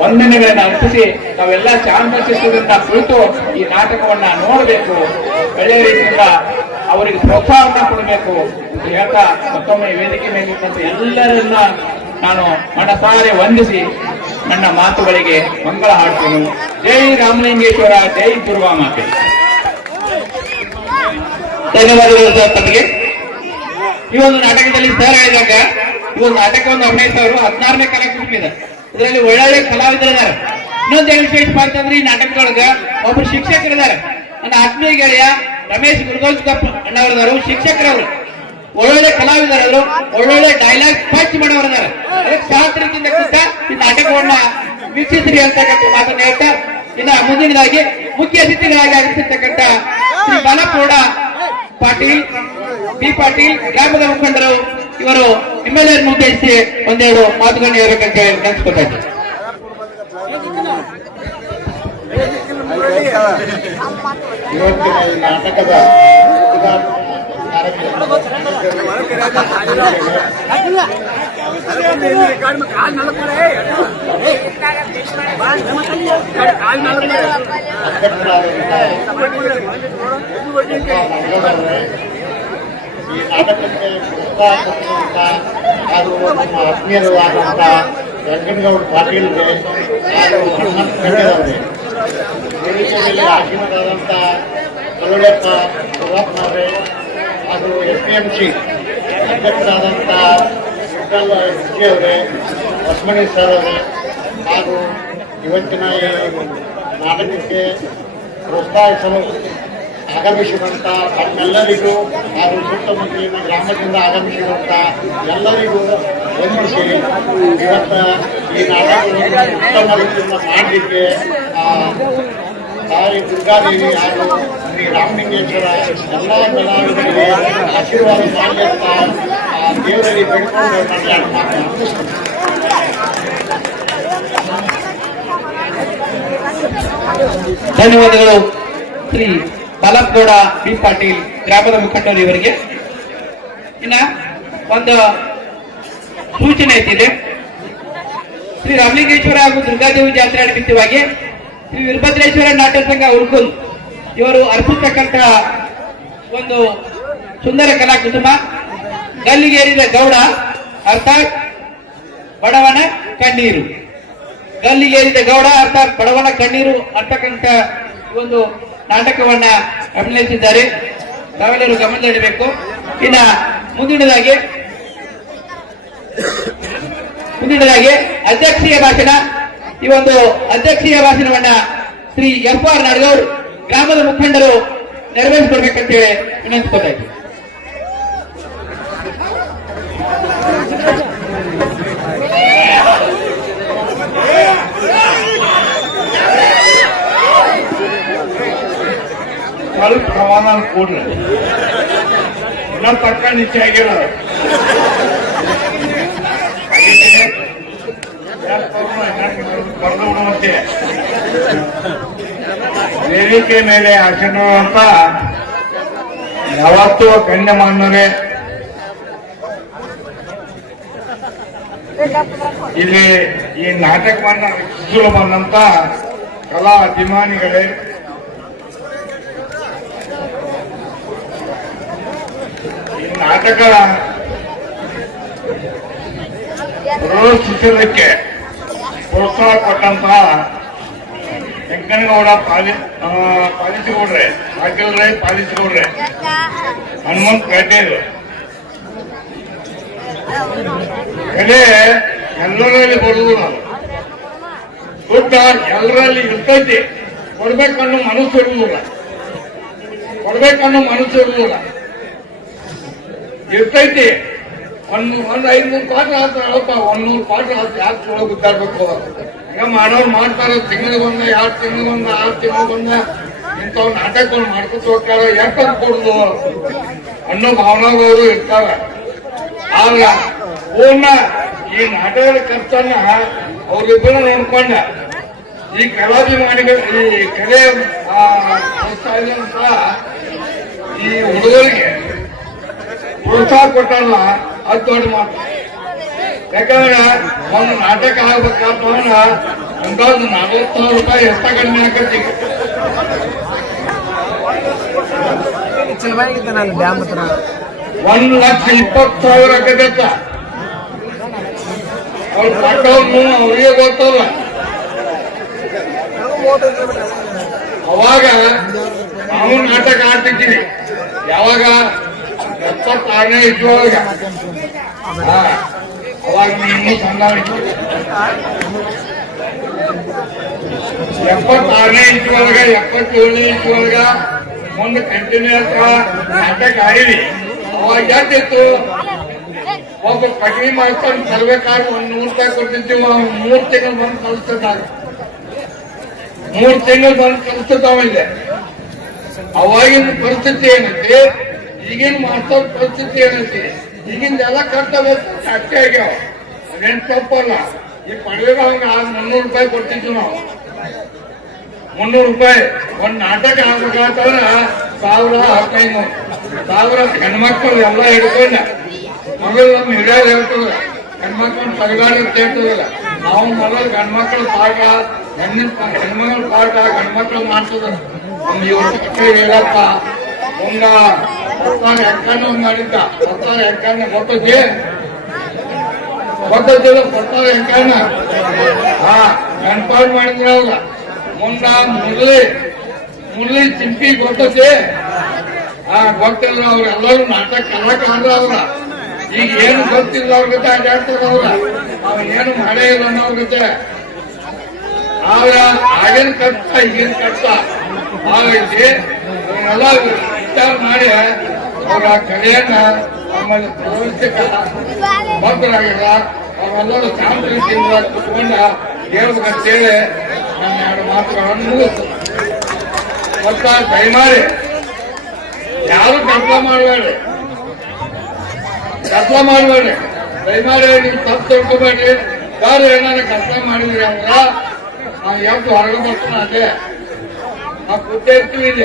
ವಂದನೆಗಳನ್ನ ಅರ್ಪಿಸಿ ನಾವೆಲ್ಲ ಶಾಂತಶಿಸ್ತದಿಂದ ಕುಳಿತು ಈ ನಾಟಕವನ್ನ ನೋಡಬೇಕು, ಒಳ್ಳೆಯ ರೀತಿಯಿಂದ ಅವರಿಗೆ ಪ್ರೋತ್ಸಾಹವನ್ನು ಕೊಡಬೇಕು ಅಂತ ಹೇಳ್ತಾ ಮತ್ತೊಮ್ಮೆ ವೇದಿಕೆ ಮೇಲಿದ್ದಂತ ಎಲ್ಲರನ್ನ ನಾನು ಮನಸಾರೆ ವಂದಿಸಿ ನನ್ನ ಮಾತುಗಳಿಗೆ ಮಂಗಳ ಹಾಡ್ತೇನೆ. ಜೈ ರಾಮಲಿಂಗೇಶ್ವರ, ಜೈ ದುರ್ವಾ ಮಾತೆ. ಧನ್ಯವಾದಗಳು ಸರ್ ತಮಗೆ. ಈ ಒಂದು ನಾಟಕದಲ್ಲಿ ಸರ್ ಹೇಳಿದಾಗ ಈ ಒಂದು ನಾಟಕವನ್ನು ಅಭಿನಯಿಸೋರು 16ನೇ ಕಲಾಕೃತಿ ಇದೆ. ಇದರಲ್ಲಿ ಒಳ್ಳೊಳ್ಳೆ ಕಲಾವಿದರಿದ್ದಾರೆ. ಇನ್ನೊಂದು ಏನು ವಿಶೇಷ ಅಂತಂದ್ರೆ ಈ ನಾಟಕದೊಳಗ ಒಬ್ಬರು ಶಿಕ್ಷಕರಿದ್ದಾರೆ. ನನ್ನ ಆತ್ಮೀಯ ಗೆಳೆಯ ರಮೇಶ್ ಗುರುಗೋಸ್ಕರ್ ಅಣ್ಣವರಿದ್ದಾರೆ, ಶಿಕ್ಷಕರವರು. ಒಳ್ಳೊಳ್ಳೆ ಕಲಾವಿದರವರು, ಒಳ್ಳೊಳ್ಳೆ ಡೈಲಾಗ್ ಪಂಚ್ ಮಾಡೋರಿದ್ದಾರೆ. ಅದಕ್ಕೆ ಶಾಸ್ತ್ರೀಯದಿಂದ ಕೂತ ಈ ನಾಟಕವನ್ನ ವೀಕ್ಷಿಸಿರಿ ಅಂತಕ್ಕಂಥ ಮಾತನ್ನು ಹೇಳ್ತಾ, ಇನ್ನ ಮುಂದಿನದಾಗಿ ಮುಖ್ಯ ಅತಿಥಿಗಳಾಗಿ ಆಗಮಿಸಿರ್ತಕ್ಕಂಥ ಶ್ರೀ ಬಾಲಗೌಡ ಪಾಟೀಲ್, ಬಿ ಪಾಟೀಲ್, ಗ್ರಾಮದ ಮುಖಂಡರು, ಇವರು ನಿಮ್ಮೆಲ್ಲರನ್ನು ಉದ್ದೇಶಿಸಿ ಒಂದೆರಡು ಮಾತುಗಳನ್ನು ಹೇಳ್ಬೇಕಂತ ಹೇಳಿ ನೆನೆಸ್ಕೊತಾ ಇದ್ದಾರೆ. ಇವತ್ತಿನ ಈ ನಾಟಕದ ಈ ನಾಟಕಕ್ಕೆ ಪ್ರೋತ್ಸಾಹ ಹಾಗೂ ನಮ್ಮ ಆತ್ಮೀಯರು ಆದಂಥ ವೆಂಕಟಗೌಡ ಪಾಟೀಲ್ಗೆ ಹಾಗೂ ಹನುಮಂತ ಖಂಡೇರವ್ರಿಗೆ, ವೇದಿಕೆಯಲ್ಲಿ ಆಶೀರ್ವಾದಂಥ ಕರುಳಪ್ಪ ಸುರಪ್ಪನವರೇ ಹಾಗೂ SPMC ಅಧ್ಯಕ್ಷರಾದಂಥ ವಿಠಲ್ ಅವರೇ, ಲಕ್ಷ್ಮಣಿ ಸರ್ ಅವರೇ, ಹಾಗೂ ಇವತ್ತಿನ ಈ ನಾಟಕಕ್ಕೆ ಪ್ರೋತ್ಸಾಹಿಸಲು ಆಗಮಿಸಿದಂಥ ತಮ್ಮೆಲ್ಲರಿಗೂ ಹಾಗೂ ಸುತ್ತಮುತ್ತಲಿನ ಗ್ರಾಮದಿಂದ ಆಗಮಿಸಿದಂಥ ಎಲ್ಲರಿಗೂ ವಂದಿಸಿ ಇವತ್ತು ಈ ನಾಟಕವನ್ನು ಉತ್ತಮ ರೀತಿಯಿಂದ ಮಾಡಲಿಕ್ಕೆ ತಾಯಿ ದುರ್ಗಾದೇವಿ ಹಾಗೂ ಶ್ರೀ ರಾಮಲಿಂಗೇಶ್ವರ ಎಲ್ಲ ಕಲಾವಿದರಿಗೆ ಆಶೀರ್ವಾದ ಮಾಡಲಿ ಅಂತ ದೇವರಲ್ಲಿ ಬೇಡಿಕೊಂಡು ಧನ್ಯವಾದಗಳು ಶ್ರೀ ಬಾಲಗೌಡ ಬಿ ಪಾಟೀಲ್, ಗ್ರಾಮದ ಮುಖಂಡರು ಇವರಿಗೆ. ಇನ್ನ ಒಂದು ಸೂಚನೆ ಐತಿದೆ. ಶ್ರೀ ರಾಮಲಿಂಗೇಶ್ವರ ಹಾಗೂ ದುರ್ಗಾದೇವಿ ಜಾತ್ರೆ ನಿಮಿತ್ತವಾಗಿ ಶ್ರೀ ವೀರಭದ್ರೇಶ್ವರ ನಾಟ್ಯ ಸಂಘ ಉರ್ಕುಲ್ ಇವರು ಅರ್ಪಿಸ್ತಕ್ಕಂಥ ಒಂದು ಸುಂದರ ಕಲಾ ಕುಟುಂಬ ಗಲ್ಲಿಗೇರಿದ ಗೌಡ ಅರ್ಥಾತ್ ಬಡವನ ಕಣ್ಣೀರು, ಗಲ್ಲಿಗೇರಿದ ಗೌಡ ಅರ್ಥಾತ್ ಬಡವನ ಕಣ್ಣೀರು ಅಂತಕ್ಕಂಥ ಒಂದು ನಾಟಕವನ್ನ ಅಭಿನಯಿಸಿದ್ದಾರೆ. ತಾವೆಲ್ಲರೂ ಗಮನದಲ್ಲಿಡಬೇಕು. ಇನ್ನ ಮುಂದಿನದಾಗಿ ಅಧ್ಯಕ್ಷೀಯ ಭಾಷಣ. ಈ ಒಂದು ಅಧ್ಯಕ್ಷೀಯ ಭಾಷಣವನ್ನ ಶ್ರೀ FR ನಾಡಗೌಡ್, ಗ್ರಾಮದ ಮುಖಂಡರು ನೆರವೇರಿಸಿಕೊಡ್ಬೇಕಂತ ಹೇಳಿ ವಿನಂತಿಸ್ಕೊತಾ ಇದ್ದೀವಿ. ಸ್ವಲ್ಪ ಹವಾಮಾನ ಕೊಡ್ರಿ, ಎಲ್ಲ ತಕ್ಕ ನಿಶ್ಚಯ ಆಗಿಲ್ಲ. ಬರೆದುಬಿಡುವಂತೆ ವೇದಿಕೆ ಮೇಲೆ ಆಸೀನ ಅಂತ ಯಾವತ್ತೂ ಗಣ್ಯಮಾನ್ಯರೇ ಇಲ್ಲಿ ಈ ನಾಟಕವನ್ನ ರಚಿಸಲು ಬಂದಂತ ಕಲಾ ಅಭಿಮಾನಿಗಳೇ, ಈ ನಾಟಕ ಪ್ರದರ್ಶಿಸಲಿಕ್ಕೆ ಪ್ರೋತ್ಸಾಹ ಕೊಟ್ಟಂತಹ ವೆಂಕಟಗೌಡ ಪಾಲಿಸಿಗೌಡ್ರೆ, ಪಾಲಿಸಿಗೌಡ್ರೆ, ಹನುಮಂತ ಖಂಡೇರು, ಕಲೆ ಎಲ್ಲರಲ್ಲಿ ಬರುವುದಿಲ್ಲ, ದುಡ್ಡ ಎಲ್ಲರಲ್ಲಿ ಇರ್ತೈತಿ, ಕೊಡ್ಬೇಕನ್ನೋ ಮನಸ್ಸು ಇರುವುದಿಲ್ಲ, ಇರ್ತೈತಿ. ಒಂದು 500 ಪಾಠ ಹಾಕ್ತಾರಪ್ಪ, 100 ಪಾಠ ಹಾಕಿ ಯಾಕೆ ಚಲೋ ಗುದ್ದಾಡ್ಬೇಕು? ಈಗ ಮಾಡೋರು ಮಾಡ್ತಾರ, ತಿಂಗಳಿಗೊಂದ 2 ತಿಂಗಳಿಗೊಂದ 6 ತಿಂಗಳಿಗೊಂದ ಇಂಥವ್ ನಾಟಕಗಳು ಮಾಡ್ಕೊತ ಹೋಗ್ತಾರ. ಯಾಕಂತ ಕೊಡುದು ಅನ್ನೋ ಭಾವನೆಗಳು ಇರ್ತಾವ. ಆಗ ಪೂರ್ಣ ಈ ನಾಟಕದ ಖರ್ಚನ್ನ ಅವ್ರಿಬ್ಬರು ನೋಡ್ಕೊಂಡ ಈ ಕಲಾಭಿಮಾನಿಗಳು, ಈ ಕಲೆ ಪ್ರೋತ್ಸಾಹ ಈ ಹುಡುಗರಿಗೆ ಪ್ರೋತ್ಸಾಹ ಕೊಟ್ಟಲ್ಲ, ಅದು ದೊಡ್ಡ ಮಾತು. ಯಾಕಂದ್ರೆ ಒಂದು ನಾಟಕ ಆಗ್ಬೇಕಾದ್ರೆ ಅಂದಾಜು 40,000 ರೂಪಾಯಿ ಎಷ್ಟ ಕಡಿಮೆ ಆಕತಿ. ಡ್ಯಾಮ್ ಹತ್ರ 1,20,000 ಆಕತ್ತ. ಅವ್ರು ಪಟ್ಟವ್ರು ಅವ್ರಿಗೆ ಗೊತ್ತಲ್ಲ. ಅವಾಗ ನಾವು ನಾಟಕ ಆಡ್ತಿದ್ದೀವಿ. ಯಾವಾಗ 76ನೇ ಇದ್ರೊಳಗ ಅವಾಗ ಇನ್ನೂ ಸಣ್ಣ 76ನೇ ಇಂಚಿನೊಳಗ 77ನೇ ಇಂಚಿನೊಳಗ ಮುಂದೆ ಕಂಟಿನ್ಯೂಸ್ ನಾಟಕ ಆಡಿವಿ. ಅವಾಗ ಯಾಕಿತ್ತು, ಒಬ್ಬ ಪಟ್ನಿ ಮಾಡ್ಕೊಂಡು ತರಬೇಕಾದ್ರೆ 100 ರೂಪಾಯಿ ಕೊಟ್ಟಿದ್ದೀವಿ. 3 ತಿಂಗಳು ಬಂದು ಕಲಿಸ್ತಿದ್ದಾಗ 3 ತಿಂಗಳು ಬಂದು ಕಲಿಸ್ತಿದ್ದಾವಿಲ್ಲ. ಅವಾಗಿನ ಪರಿಸ್ಥಿತಿ ಏನೈತಿ, ಈಗಿನ ಮಾಸ್ತರ್ ಪರಿಸ್ಥಿತಿ ಏನೈತಿ, ಈಗಿಂದ ಎಲ್ಲ ಕರ್ತವ್ಯ ಅಷ್ಟೇ ಆಗ್ಯಾವ. ಅದೇನು ತಪ್ಪಲ್ಲ. ಈ ಪಡೆದಾಗ ಅವಾಗ 300 ರೂಪಾಯಿ ಕೊಟ್ಟಿದ್ವಿ ನಾವು. 300 ರೂಪಾಯಿ ಒಂದ್ ನಾಟಕ ಆಗ್ಬೇಕಾದ್ರೆ 1,500 ಹೆಣ್ಮಕ್ಳು ಎಲ್ಲ ಹಿಡ್ಕೊಂಡ ಮಗಳು ನಮ್ಮ ಹಿರಿಯರು ಹೇಳ್ತದ, ಹೆಣ್ಮಕ್ಳು ತಗಲಾಡಿ ಅಂತ ಹೇಳ್ತದಲ್ಲ. ನಾವು ಮೊದಲು ಗಂಡ್ಮಕ್ಳು ಪಾಠ, ಹೆಣ್ಮಕ್ಳು ಪಾಠ ಗಂಡ್ಮಕ್ಳು ಮಾಡ್ತದ. ನಮ್ ಇವ್ರ ಹೇಳಪ್ಪ ಒಂದ 16 ಎಕ್ಕನ್ನು ಮಾಡಿದ್ದ. 16 ಎಕ್ಕನ್ನ ಗೊತ್ತಿಲ್ಲ 16 ಎಕ್ಕನ್ನ ಕನ್ಫರ್ಮ್ ಮಾಡಿದ್ರ ಅವಾಗ. ಮುಂದ ಮುರಳಿ ಚಿಂಪಿ ಗೊತ್ತೈತಿ, ಗೊತ್ತಿಲ್ಲ. ಅವ್ರೆಲ್ಲರೂ ನಾಟಕ ಕಲಾಕಾರ ಅವ್ರ. ಈಗ ಏನು ಗೊತ್ತಿಲ್ಲ ಅವ್ರ ಜೊತೆ ಅಡ್ಡಾಡ್ತಾರ ಅವ್ರ. ನಾವ್ ಏನು ಮಾಡೇ ಇಲ್ಲ ಅನ್ನೋರ್ ಜೊತೆ. ಆಗ ಆಗಿನ ಕಷ್ಟ ಈಗಿನ ಕಷ್ಟ ಹಾಗಾಗಿ ಅವನ್ನೆಲ್ಲ ವಿಚಾರ ಮಾಡಿ ಅವ್ರ ಕಲೆಯನ್ನ ಆಮೇಲೆ ಪ್ರವೇಶಕ ಭಕ್ತರಾಗಿಲ್ಲ ಅವೆಲ್ಲರೂ ಶಾಂತ ರೀತಿಯಿಂದ ಕುತ್ಕೊಂಡ ಹೇಳ್ಬೇಕಂತೇಳಿ ನನ್ನ 2 ಮಾತುಗಳನ್ನು ಮುಗಿಸ್ತು. ಮತ್ತ ದಯಮಾಡಿ ಯಾರು ಕತ್ಲ ಮಾಡಬೇಡಿ, ದಯಮಾಡಿ ನೀವು ತಪ್ಪು ತಿಳ್ಕೊಬೇಡ್ರಿ. ಯಾರು ಏನಾದ್ರು ಕತ್ಲ ಮಾಡಿದ್ರಿ ಅಂದ್ರ ನಾವು ಯಾವ್ದು ಹೊರಗೆ ಬರ್ತಾನ ಅದೇ ನಾವು ಕೂತೇ ಇರ್ತೀವಿ. ಇಲ್ಲ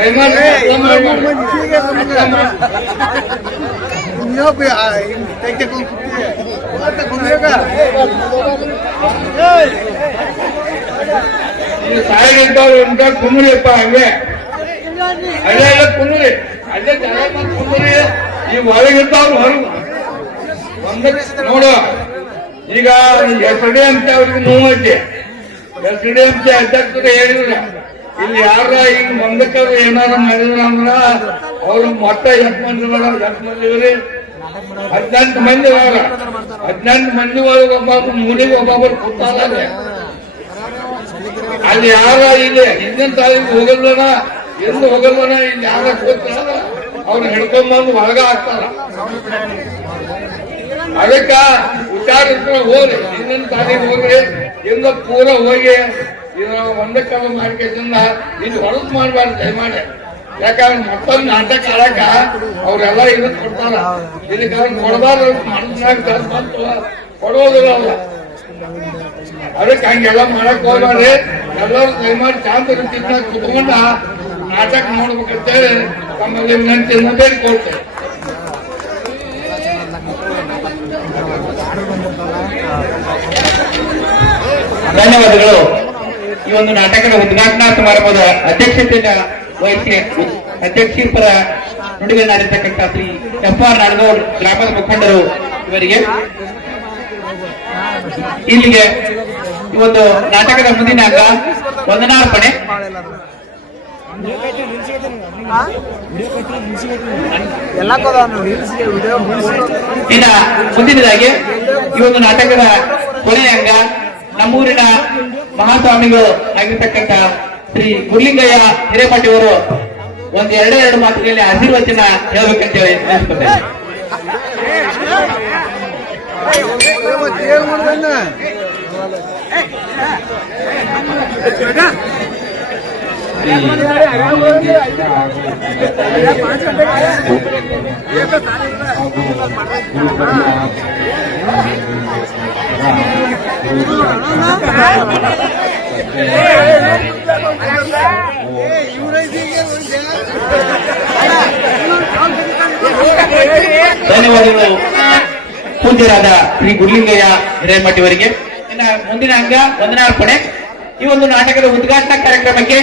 ದಯಮಾಡಿ ಕತ್ಲ ಮಾಡಬೇಡಿ. ಈ ಸೈಡ್ ಇದ್ದವ್ರು ಉಂಟ ಕುಮ್ರಿಯಪ್ಪ ಹಂಗೆ ಅಲ್ಲೇ ಎಲ್ಲ ಕುಮ್ರಿ, ಅಲ್ಲೇ ಜನ ಕುಮ್ರಿ. ಈ ಒಳಗಿದ್ದವ್ರು ಹೊರಗು ಒಂದಕ್ಕೆ ನೋಡು. ಈಗ ಎಸ್ಡಿ ಅಂತ ಅವ್ರಿಗೆ ನೋವೈತಿ. ಎಸ್ಡಿ ಅಂತ ಅಧ್ಯಕ್ಷರು ಹೇಳಿದ್ರ ಇಲ್ಲಿ ಯಾರ ಈಗ ಒಂದಕ್ಕೆ ಏನಾರ ಮಾಡಿದ್ರ ಅಂದ್ರ ಅವ್ರು ಮೊಟ್ಟ 8 ಮಂದಿ 18 ಮಂದಿ 18 ಮಂದಿ ಒಳಗೆ ಒಬ್ಬೊಬ್ರು ಮೂಲಿಗೆ ಒಬ್ಬೊಬ್ರು ಕೂತಾರ. ಅಲ್ಲಿ ಯಾರ ಇಲ್ಲಿ ಹಿಂದಿನ ತಾಲೀಗೆ ಹೋಗಲ್ವನ ಎಂದು ಹೋಗಲ್ವನ ಇಲ್ಲಿ ಯಾರ ಕೂತಾರ ಅವ್ರು ಹಿಡ್ಕೊಂಡ್ಬಂದು ಒಳಗ ಹಾಕ್ತಾರ. ಅದಕ್ಕ ವಿಚಾರ ಹೋಗ್ರಿ, ಹಿಂದಿನ ತಾಲೀಗೆ ಹೋಗ್ರಿ, ಹಿಂದ ಪೂರ ಹೋಗಿ ಒಂದಕ್ಕ ಮಾಡ್ಕೇಸಿಂದ ಇಲ್ಲಿ ಹೊರತು ಮಾಡ್ಬಾರ್ದು ದಯಮಾಡಿ. ಯಾಕಂದ್ರೆ ಮತ್ತೊಂದು ನಾಟಕ ಆಡಕ ಅವ್ರೆಲ್ಲ ಇದನ್ನ ಕೊಡ್ತಾರ. ಇಲ್ಲಿ ಕೊಡಬಾರ್ದು, ಮನಸ್ಸಿನಾಗ ಬಂತು ಕೊಡೋದಿಲ್ಲ ಅವ್ರ. ಅದಕ್ಕೆ ಹಂಗೆಲ್ಲ ಮಾಡಕ್ ಹೋಗ್ಬಾರ್ರಿ. ಎಲ್ಲರೂ ದಯಮಾಡಿ ಶಾಂತ ರೀತಿಯಿಂದ ಕುತ್ಕೊಂಡ ನಾಟಕ ನೋಡ್ಬೇಕಂತೇಳಿ ತಮ್ಮಲ್ಲಿ ವಿನಂತಿಯನ್ನು ಬೇಡ್ಕೊಳ್ತೇವೆ. ಧನ್ಯವಾದಗಳು. ಈ ಒಂದು ನಾಟಕದ ಉದ್ಘಾಟನಾ ಸಮಾರಂಭದ ಅಧ್ಯಕ್ಷತೆಯ ವಹಿಸಿ ಅಧ್ಯಕ್ಷರ ನುಡಿಗಳನ್ನಾಡಿರ್ತಕ್ಕಂಥ ಶ್ರೀ FR ನಾಡಗೌಡ್ ಗ್ರಾಮದ ಮುಖಂಡರು ಇವರಿಗೆ ಇಲ್ಲಿಗೆ ಈ ಒಂದು ನಾಟಕದ ಮುಂದಿನ ಅಂಗ ವಂದನಾರ್ಪಣೆ. ಇನ್ನ ಮುಂದಿನದಾಗಿ ಈ ಒಂದು ನಾಟಕದ ಕೊನೆಯ ಅಂಗ ನಮ್ಮೂರಿನ ಮಹಾಸ್ವಾಮಿಗಳು ಆಗಿರ್ತಕ್ಕಂಥ ಶ್ರೀ ಗುರ್ಲಿಂಗಯ್ಯ ಹಿರೇಮಠಿ ಅವರು ಒಂದು 2 ಮಾತುಗಳಲ್ಲಿ ಆಶೀರ್ವಚನ ಹೇಳ್ಬೇಕಂತೇಳಿ ಅನಿಸ್ಕೊಳ್ತೇನೆ. ಧನ್ಯವಾದಗಳು ಪೂಜ್ಯರಾದ ಶ್ರೀ ಗುರ್ಲಿಂಗಯ್ಯ ಹಿರೇಮಠಿ ಅವರಿಗೆ. ಇನ್ನ ಮುಂದಿನ ಅಂಗ ವಂದನಾರ್ಪಣೆ. ಈ ಒಂದು ನಾಟಕದ ಉದ್ಘಾಟನಾ ಕಾರ್ಯಕ್ರಮಕ್ಕೆ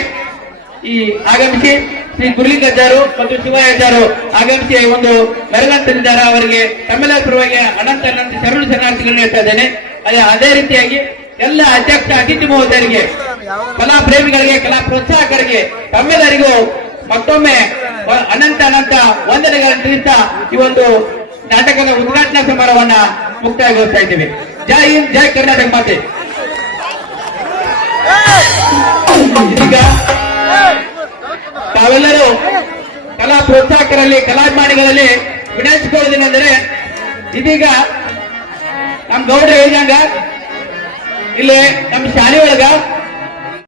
ಈ ಆಗಮಿಸಿ ಶ್ರೀ ಗುರುಲಿಂಗಜ್ಜಾರು ಮತ್ತು ಶಿವಯ್ಯಜ್ಜಾರು ಆಗಮಿಸಿ ಒಂದು ಮೆರಗಂತಿದ್ದಾರೆ. ಅವರಿಗೆ ತಮ್ಮೆಲ್ಲರ ಪರವಾಗಿ ಅನಂತ ಶರಣಾರ್ಥಿಗಳನ್ನು ಹೇಳ್ತಾ ಇದ್ದೇನೆ. ಅದೇ ರೀತಿಯಾಗಿ ಎಲ್ಲ ಅಧ್ಯಕ್ಷ ಅತಿಥಿ ಮಹೋದಯರಿಗೆ, ಕಲಾ ಪ್ರೇಮಿಗಳಿಗೆ, ಕಲಾ ಪ್ರೋತ್ಸಾಹಕರಿಗೆ ತಮ್ಮೆಲ್ಲರಿಗೂ ಮತ್ತೊಮ್ಮೆ ಅನಂತ ವಂದನೆಗಳನ್ನು ತಿಳಿಸ್ತಾ ಈ ಒಂದು ನಾಟಕದ ಉದ್ಘಾಟನಾ ಸಮಾರಂಭವನ್ನ ಮುಕ್ತಾಯಗೊಳಿಸ್ತಾ ಇದ್ದೀವಿ. ಜೈ ಹಿಂದ್, ಜೈ ಕರ್ನಾಟಕ ಮಾತೆ. ಇದೀಗ ತಾವೆಲ್ಲರೂ ಕಲಾ ಪ್ರೋತ್ಸಾಹಕರಲ್ಲಿ, ಕಲಾಭಿಮಾನಿಗಳಲ್ಲಿ ವಿನಂತಿಸಿಕೊಳ್ಳೋದೇನೆಂದರೆ, ಇದೀಗ ನಮ್ ಗೌಡ್ರು ಹೇಳಿದಂಗ ಇಲ್ಲಿ ನಮ್ಮ ಶಾಲೆ ಒಳಗ